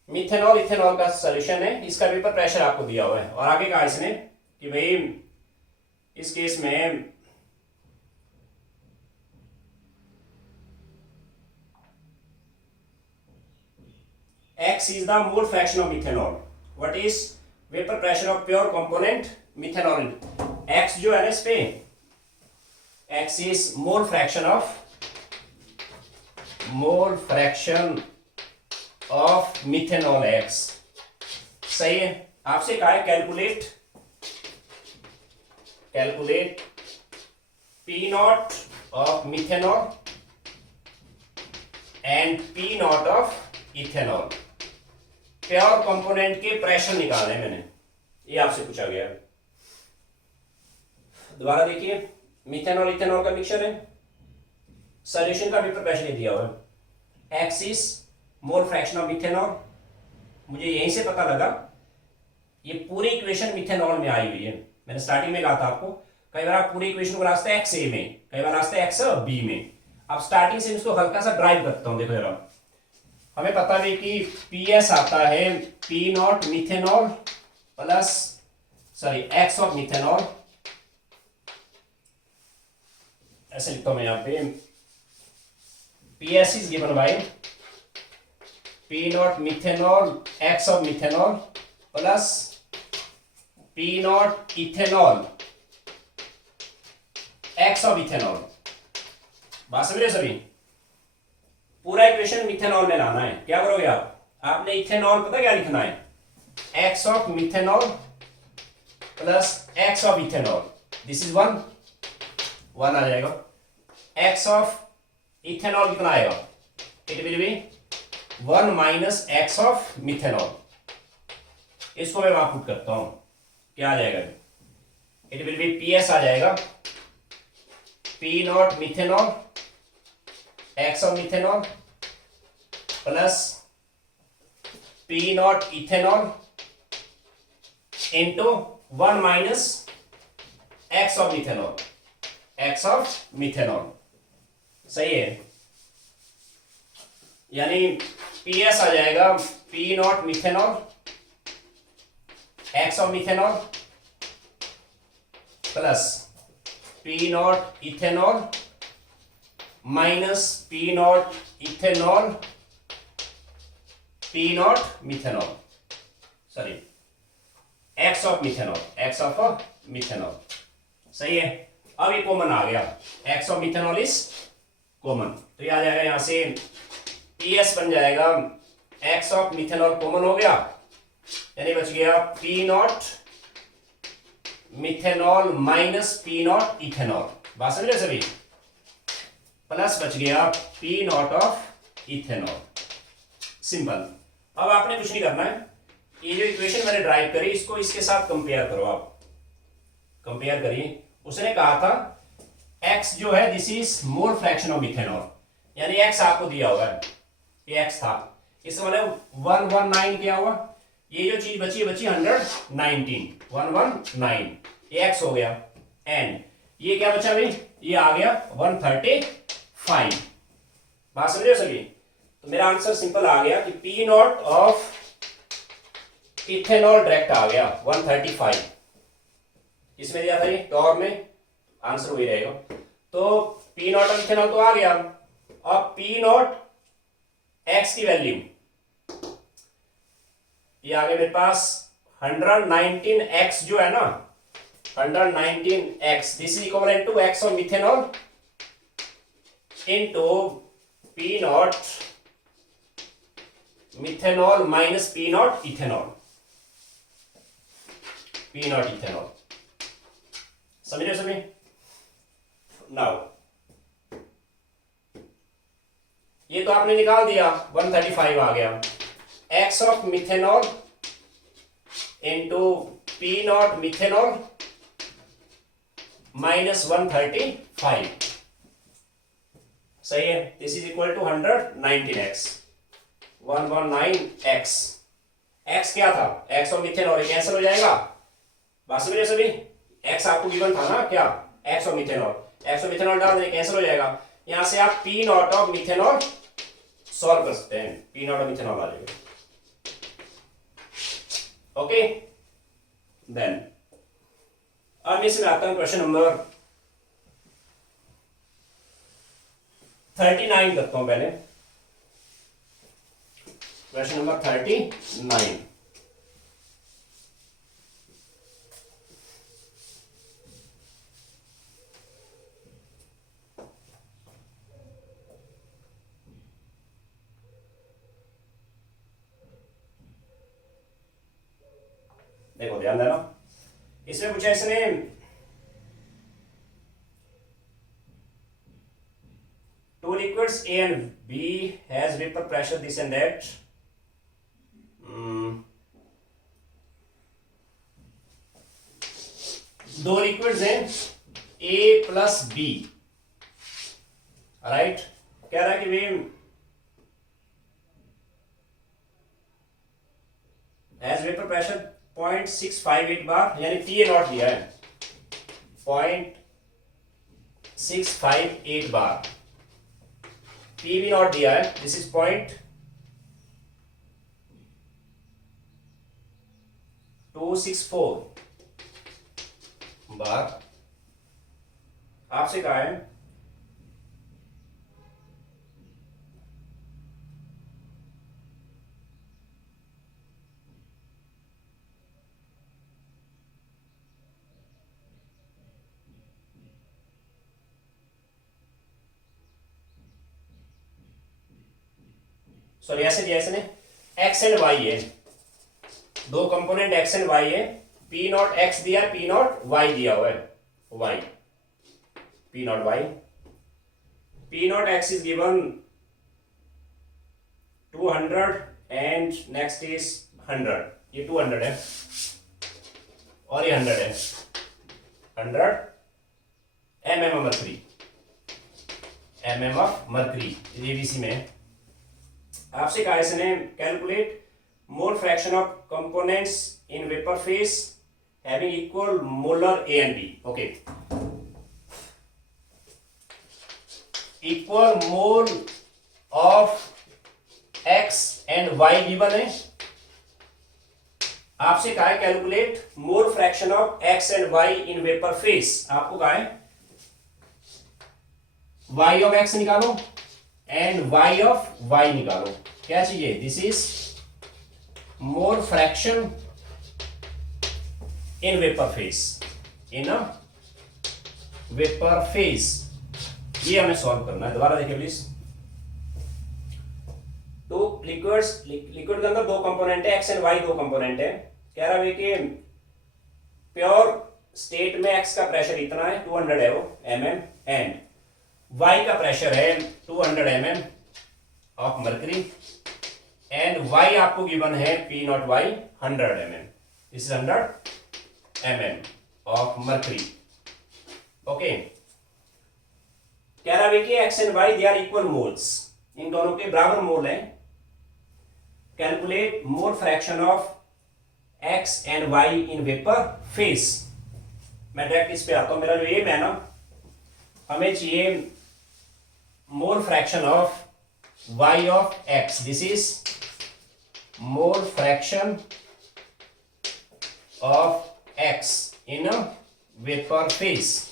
मिथेनॉल इथेनॉल का सॉल्यूशन है इसका वेपर प्रेशर आपको दिया हुआ है और आगे कहा इसने कि भाई इस केस में X is the mole fraction of methanol. What is vapor pressure of pure component methanol? X जो है ना इस पे X is mole fraction of methanol X. सही है आपसे कहा है calculate P naught of methanol and P naught of ethanol. Pure component के प्रेशर निकालने मैंने ये आपसे पूछा गया दोबारा देखिए मिथेनॉल इथेनॉल का मिक्सचर है सॉल्यूशन का वेपर प्रेशर दिया हुआ है x is mole fraction of methanol मुझे यहीं से पता लगा ये पूरी इक्वेशन मिथेनॉल में आई हुई है मैंने स्टार्टिंग में कहा था आपको कई बार आप पूरी इक्वेशन को रास्ते एक्स ए में कई बार रास्ते एक्स बी में अब स्टार्टिंग से इसको हल्का सा ड्राइव करता हूं देखो जरा हमें पता है कि पीएस आता है p naught methanol plus sorry x of methanol ऐसे लिखता हूं मैं यहां पे PS is given by P naught methanol x of methanol plus P naught ethanol x of ethanol बात समझ रहे सभी पूरा इक्वेशन मिथेनॉल में लाना है क्या करोगे आपने इथेनॉल पता क्या लिखना है x of methanol plus x of ethanol this is one आ जाएगा एक्स ऑफ इथेनॉल कितना आएगा it will be 1 minus x of methanol इसको मैं वहां पुट करता हूं क्या आ जाएगा इट विल बी पीएस आ जाएगा P naught methanol x of methanol plus P naught ethanol into 1 minus x of methanol सही है यानी पीएस आ जाएगा P naught methanol x of methanol plus P naught ethanol minus P naught ethanol P naught methanol sorry x of methanol, x of methanol, सही है। अब ये common आ गया, x of methanol is common, तो ये आ जाएगा यहां से पी एस बन जाएगा, एक्स ऑफ मिथेनॉल कॉमन हो गया, यानी बच गया P naught methanol minus P naught ethanol, बात समझ रहे सभी, प्लस बच गया P naught of ethanol, simple. अब आपने कुछ नहीं करना है, ये जो इक्वेशन मैंने ड्राइव करी इसको इसके साथ कंपेयर करो, आप कंपेयर करिए। उसने कहा था x जो है this is mole fraction of methanol, यानी x आपको दिया हुआ है, ये x था, इसमें मतलब 119 क्या हुआ, ये जो चीज बची 119, 119 ये x हो गया, एंड ये क्या बचा भाई, ये आ गया 135, बात समझ रहे हो सभी। तो मेरा आंसर सिंपल आ गया कि P naught of ethanol direct आ गया 135, इसमें दिया था ये टॉर में, आंसर वही रहेगा। तो पी नॉट ऑफ इथेनॉल तो आ गया, अब पी नॉट एक्स की वैल्यू ये आ गया मेरे पास 119x जो है ना, 119x, this is equivalent to x of methanol into P naught methanol minus P naught ethanol, P naught ethanol, समझ रहे सभी। नाउ ये तो आपने निकाल दिया, 135 आ गया, x of methanol into p naught methanol minus 135, सही है, this is equal to 119x, 119x, x क्या था, x ऑफ मिथेनॉल, ये कैंसिल हो जाएगा, बात समझ रहे सभी, x आपको गिवन था ना क्या, x of methanol, x of methanol डाल दें कैंसिल हो जाएगा, यहां से आप P naught of methanol solve कर सकते हैं, पी नॉट ऑफ मिथेनॉल आ जाएगा, ओके। देन अब इसमें आता हूं क्वेश्चन नंबर 39 करता हूं पहले, क्वेश्चन नंबर 39, देखो ध्यान देना, इसमें पूछा इसने two liquids A and B has vapor pressure this and that, दो लिक्विड्स हैं A प्लस B, राइट, कह रहा है कि वे हैज वेपर प्रेशर 0.658 बार, यानी TA नॉट दिया है 0.658 बार, PV नॉट दिया है, दिस इज 0.264 बार, आपसे कहा है सॉरी ऐसे दिया इसने, एक्स एंड वाई है, दो कंपोनेंट एक्स एंड वाई है, पी नॉट एक्स दिया, पी नॉट वाई दिया हुआ है, y, p naught y, p naught x is given 200 and next is 100, ये 200 है और ये 100 है, 100 mm of mercury, mm of mercury, ABC में। आपसे कहा इसने calculate mole fraction of components in vapour phase having equal molar A and B, okay, equal mole of x and y given है, आपसे कहा है calculate mole fraction of x and y in vapour phase, आपको कहा है y of x निकालो and y of y निकालो, क्या चाहिए, this is mole fraction in vapour phase, in vapour phase, ये हमें सॉल्व करना है। दोबारा देखिए प्लीज। तो लिक्विड के अंदर दो कंपोनेंट है, एक्स एंड वाई दो कंपोनेंट है। कह रहा है कि प्योर स्टेट में एक्स का प्रेशर इतना है 200 है वो mm एंड वाई का प्रेशर है 200 mm of mercury and y आपको गिवन है P नॉट y 100 mm, this is 100 mm of mercury. Okay, कह रहा है कि x and y they are equal moles, इन दोनों के बराबर मोल है। Calculate mole fraction of x and y in vapour phase. मैं डायरेक्ट इस पे आता हूं। मेरा जो एम है ना, हमें चाहिए मोल fraction of y of x, this is mole fraction of x in vapour phase.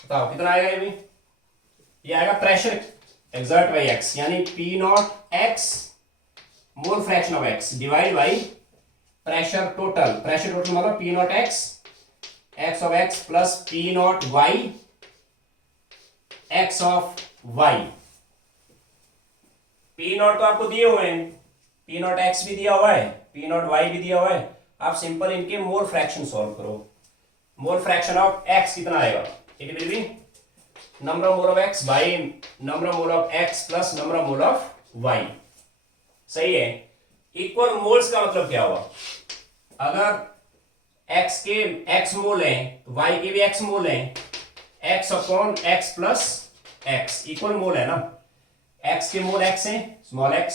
बताओ कितना आएगा ये भी? ये आएगा प्रेशर एक्सर्ट बाई x, यानी P not x mole fraction of x divide by pressure total. Pressure total मतलब P not x of x plus P not y x of y। P not तो आपको दिए हुए हैं, P not x भी दिया हुआ है, P नॉट y भी दिया हुआ है। आप सिंपल इनके मोल फ्रैक्शन सॉल्व करो। मोल फ्रैक्शन ऑफ x कितना आएगा? It will B number of mole of x by number of mole of x plus number of mole of y। सही है। इक्वल मोल्स का मतलब क्या हुआ? अगर x के x मोल हैं तो y के भी x मोल हैं, x upon x plus x equal mole है ना। x के मोल x हैं स्मॉल x,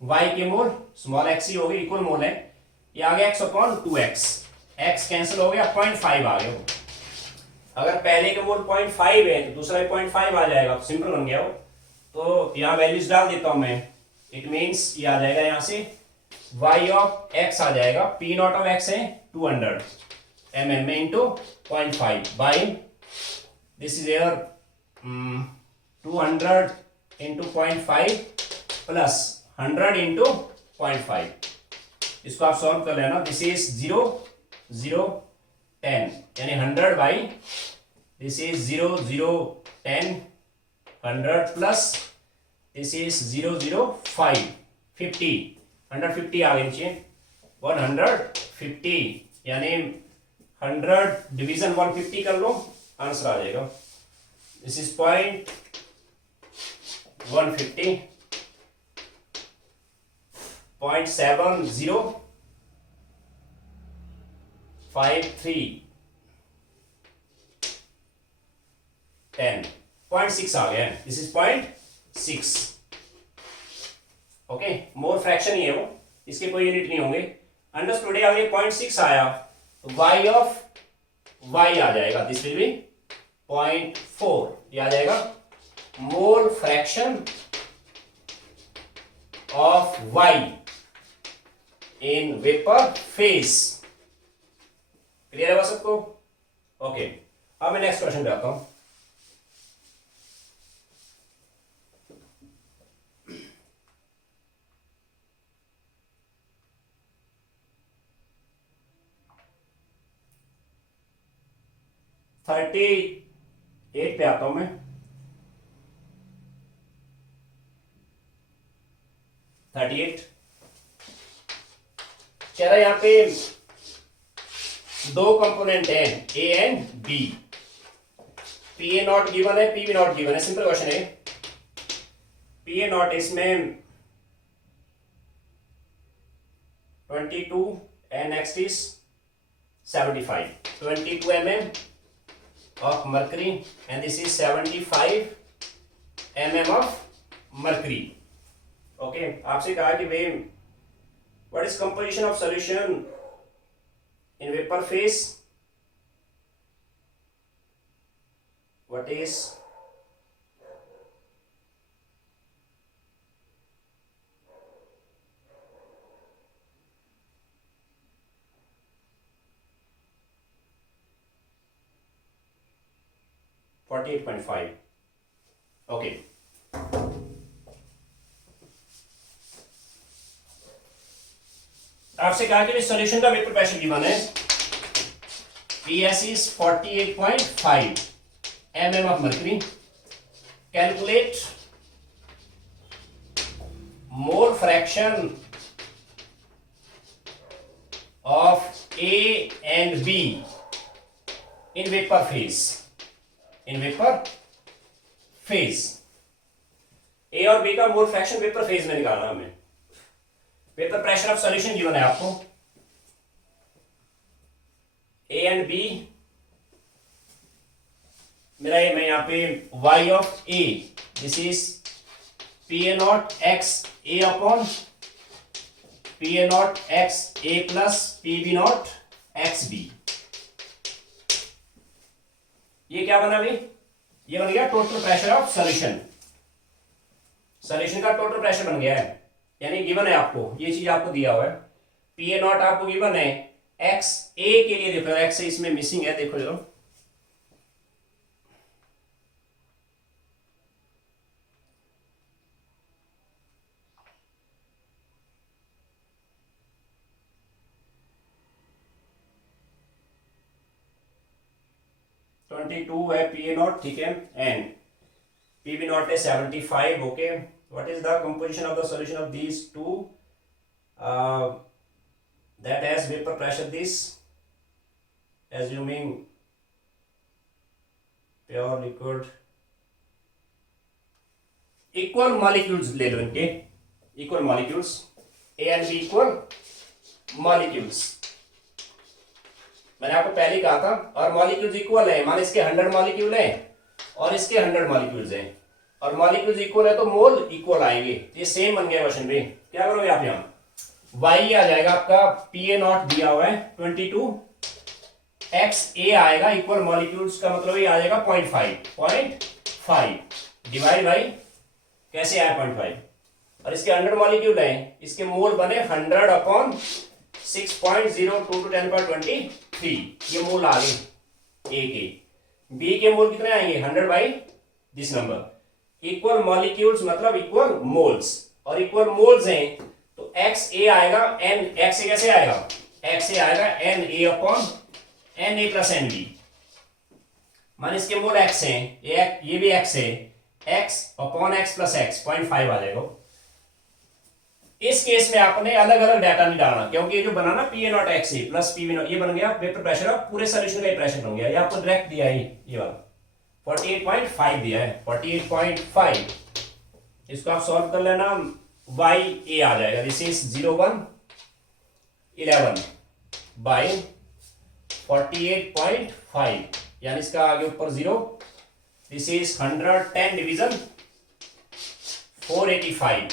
y के मोल स्मॉल x ही हो गए, इक्वल मोल है। ये आ गया x upon 2x, x cancel हो गया 0.5 आ गया। अगर पहले के मोल 0.5 है तो दूसरा भी 0.5 आ जाएगा, तो सिंपल बन गया वो। तो यहाँ वैल्यूज डाल देता हूं मैं। इट मीन्स ये आ जाएगा यहाँ से y ऑफ x आ जाएगा, P नॉट ऑफ x है 200 mm में into 0.5 by this is air 200 into 0.5 plus 100 into 0.5। इसको आप सॉल्व कर लेना। दिस इज 0 0 10 यानी 100 by this is 0 0 10 100 plus this is 0 0 5 50 150 आ गई नीचे 150 यानी 100 डिवीजन 150 कर लो, आंसर आ जाएगा। दिस इज पॉइंट 150 0.7053 10 0.6 आ गया। This is 0.6। Okay, mole fraction ही है वो, इसके कोई यूनिट नहीं होंगे। अंडरस्टूड है। अगर 0.6 आया तो y ऑफ y आ जाएगा, दिस विल बी 0.4, ये आ जाएगा मोल fraction of y in vapour phase. Clear है बस सबको? ओके, अब मैं नेक्स्ट क्वेश्चन पे आता हूं। थर्टी 8 पे आता हूं मैं। 38 कह रहा है यहां पे दो कंपोनेंट है A and B. P A naught given है, पी बी नॉट गिवन है। सिंपल क्वेश्चन है। पी ए नॉट इसमें 22 and next is 75, 22 mm of mercury and this is 75 mm of mercury. Okay, आपसे कहा कि भाई what is composition of solution in vapor phase? What is .5? Okay. आपसे कहा कि सॉल्यूशन का वेपर प्रेशर गिवन है PS is 48.5 mm of mercury. Calculate mole fraction of A and B in vapor phase. In vapor phase, A और B का mole fraction vapour phase में निकालना हमें. Vapour pressure of solution given है आपको. A and B मेरा ये मैं यहाँ पे y of A, this is PA not x A upon PA not x A plus PB not x B. ये क्या बना भाई? ये बन गया total pressure of solution. Solution का टोटल प्रेशर बन गया है, यानी गिवन है आपको, ये चीज आपको दिया हुआ है. PA नॉट आपको गिवन है एक्स ए के लिए. देखो एक्स इसमें मिसिंग है, देखो जो 22 है PA नॉट, ठीक है, एंड PB नॉट है 75. Okay, what is the composition of the solution of these two that has vapor pressure this, assuming pure liquid, equal molecules ले लो इनके, equal molecules, A and B equal molecules. मैंने आपको पहले ही कहा था, और molecules equal है, मान इसके 100 मॉलिक्यूल हैं और इसके 100 मॉलिक्यूल्स हैं, और मॉलिक्यूल्स इक्वल है तो मोल इक्वल आएंगे. ये सेम बन गया क्वेश्चन में. क्या करोगे आप यहाँ, y आ जाएगा आपका PA नॉट दिया हुआ है 22, x A आएगा इक्वल मॉलिक्यूल्स का मतलब ये आ जाएगा 0.5 डिवाइड बाई कैसे आया 0.5, और इसके 100 मॉलिक्यूल हैं, इसके मोल बने 100 अपॉन 6.02 to 10.23. ये मोल आ गए A के. B के मोल कितने आएंगे 100 by this number. Equal molecules मतलब इक्वल मोल्स, और इक्वल मोल्स हैं तो एक्स ए आएगा एन, एक्स ए कैसे आएगा, एक्स ए आएगा n A upon N A plus N B. मान इसके मोल एक्स हैं, ये भी एक्स है, x upon x plus x 0.5 आ जाएगा. इस केस में आपने अलग अलग डाटा नहीं डालना, क्योंकि ये जो बना ना PA not x A plus PB not, ये बन गया वेपर प्रेशर ऑफ पूरे सॉल्यूशन का प्रेशर बन गया. ये आपको डायरेक्ट दिया है, ये वाला 48.5 दिया है, 48.5. इसको आप सॉल्व कर लेना, y a आ जाएगा, दिस इज 0111 बाई 48.5, यानी इसका आगे ऊपर 0, this is 110 division 485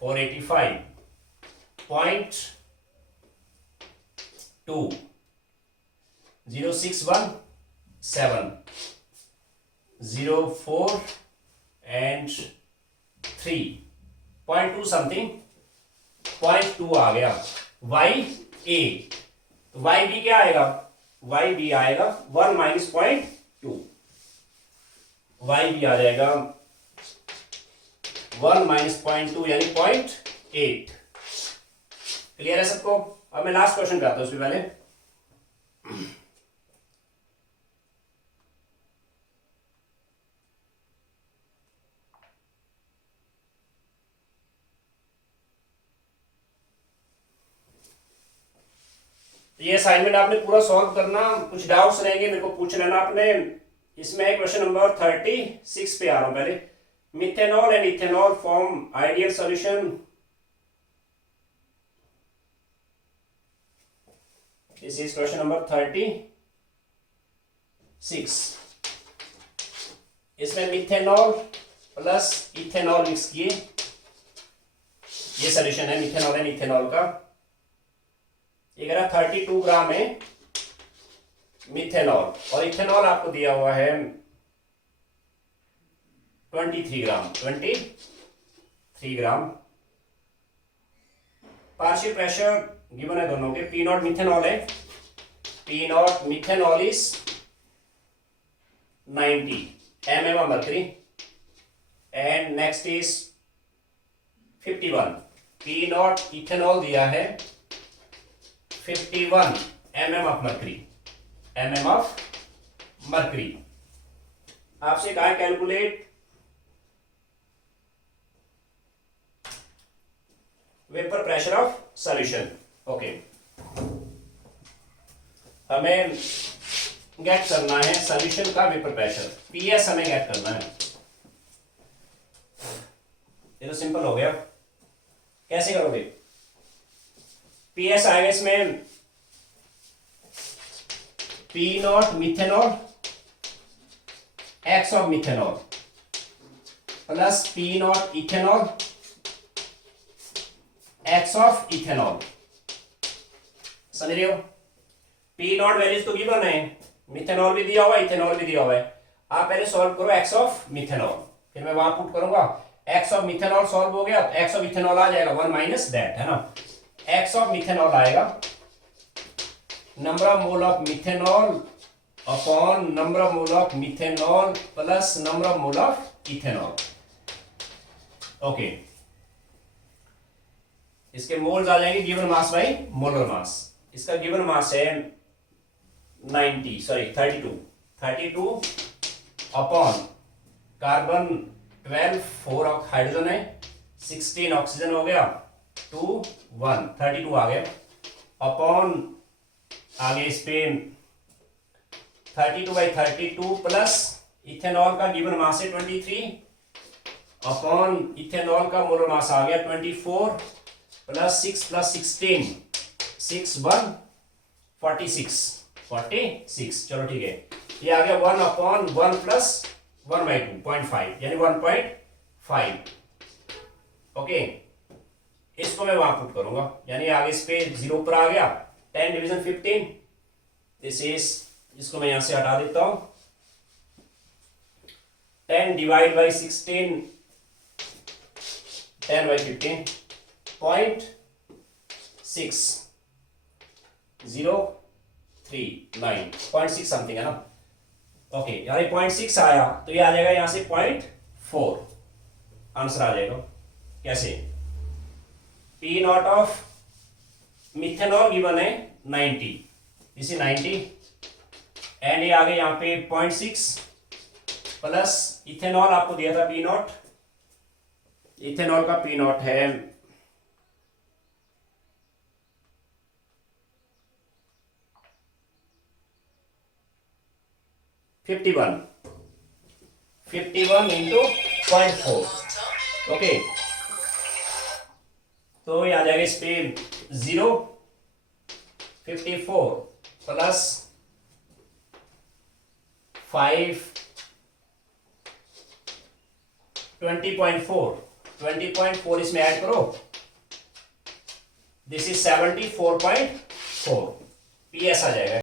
0.2 0617 04 and 3 0.2 something 0.2 आ गया. y a तो y b क्या आएगा, y b आएगा 1 माइनस 0.2, y b आ जाएगा 1 माइनस 0.2 यानी 0.8. क्लियर है सबको? अब मैं लास्ट क्वेश्चन करता हूं उससे पहले. ये असाइनमेंट आपने पूरा सॉल्व करना, कुछ डाउट्स रहेंगे मेरे को पूछ लेना आपने. इसमें क्वेश्चन नंबर 36 पे आ रहा हूं पहले. Methanol and ethanol form ideal solution. This is question number 36. इसमें मिथेनॉल प्लस इथेनॉल मिक्स किए, ये सॉल्यूशन है मिथेनॉल एंड इथेनॉल का. ये 32 ग्राम है मिथेनॉल, और इथेनॉल आपको दिया हुआ है 23 ग्राम. पार्शियल प्रेशर गिवन है दोनों के. P नॉट मिथेनॉल है, P not methanol is 90 mm of mercury, and next is 51. P not ethanol दिया है 51 mm of mercury. mm of mercury. आपसे कहा है calculate vapour pressure of solution. Okay, हमें गेट करना है सॉल्यूशन का वेपर प्रेशर, पीएस हमें गेट करना है। ये तो सिंपल हो गया, कैसे करोगे? पीएस आएगा इसमें P naught methanol x of methanol plus P naught ethanol x of ethanol. समझ रहे हो? पी नॉट वैल्यूज तो गिवन है, मिथेनॉल भी दिया हुआ है, इथेनॉल भी दिया हुआ है। आप पहले सॉल्व करो एक्स ऑफ मिथेनॉल, फिर मैं वहां पुट करूंगा। एक्स ऑफ मिथेनॉल सॉल्व हो गया, एक्स ऑफ इथेनॉल आ जाएगा 1 माइनस दैट, है ना। एक्स ऑफ मिथेनॉल आएगा number of mole of methanol upon number of mole of methanol plus number of mole of ethanol. Okay, इसके moles आ जाएंगे given mass by molar mass. इसका given mass है 32 upon carbon 12 4 hydrogen है, 16 oxygen हो गया, 2 1 32 आ गया upon आगे इस पे 32/32 प्लस इथेनॉल का गिवन मास है 23 अपॉन इथेनॉल का मोलर मास आ गया 24 प्लस 6 प्लस 16 6 1 46। चलो ठीक है, ये आ गया 1 अपॉन 1 प्लस 1/2 0.5 यानी 1.5। ओके, इसको मैं वहां पुट करूंगा, यानी आगे इस पे 0 पर आ गया। 10 डिवीजन 15, दिस इज, इसको मैं यहां से हटा देता हूं। 10 डिवाइड बाई 16 10/15 0.639 समथिंग है ना। ओके, यानी 0.6 आया तो ये आ जाएगा यहां से 0.4 आंसर आ जाएगा। कैसे? P naught of methanol given है 90, इसी 90 एंड ये आ गए यहां पे 0.6 प्लस इथेनॉल आपको दिया था पी नॉट, इथेनॉल का पी नॉट है 51 इंटू 0.4। ओके, तो ये आ जाएगा इस पे 0 54 प्लस 5 20.4 इसमें ऐड करो, दिस इज 74.4 पीएस आ जाएगा।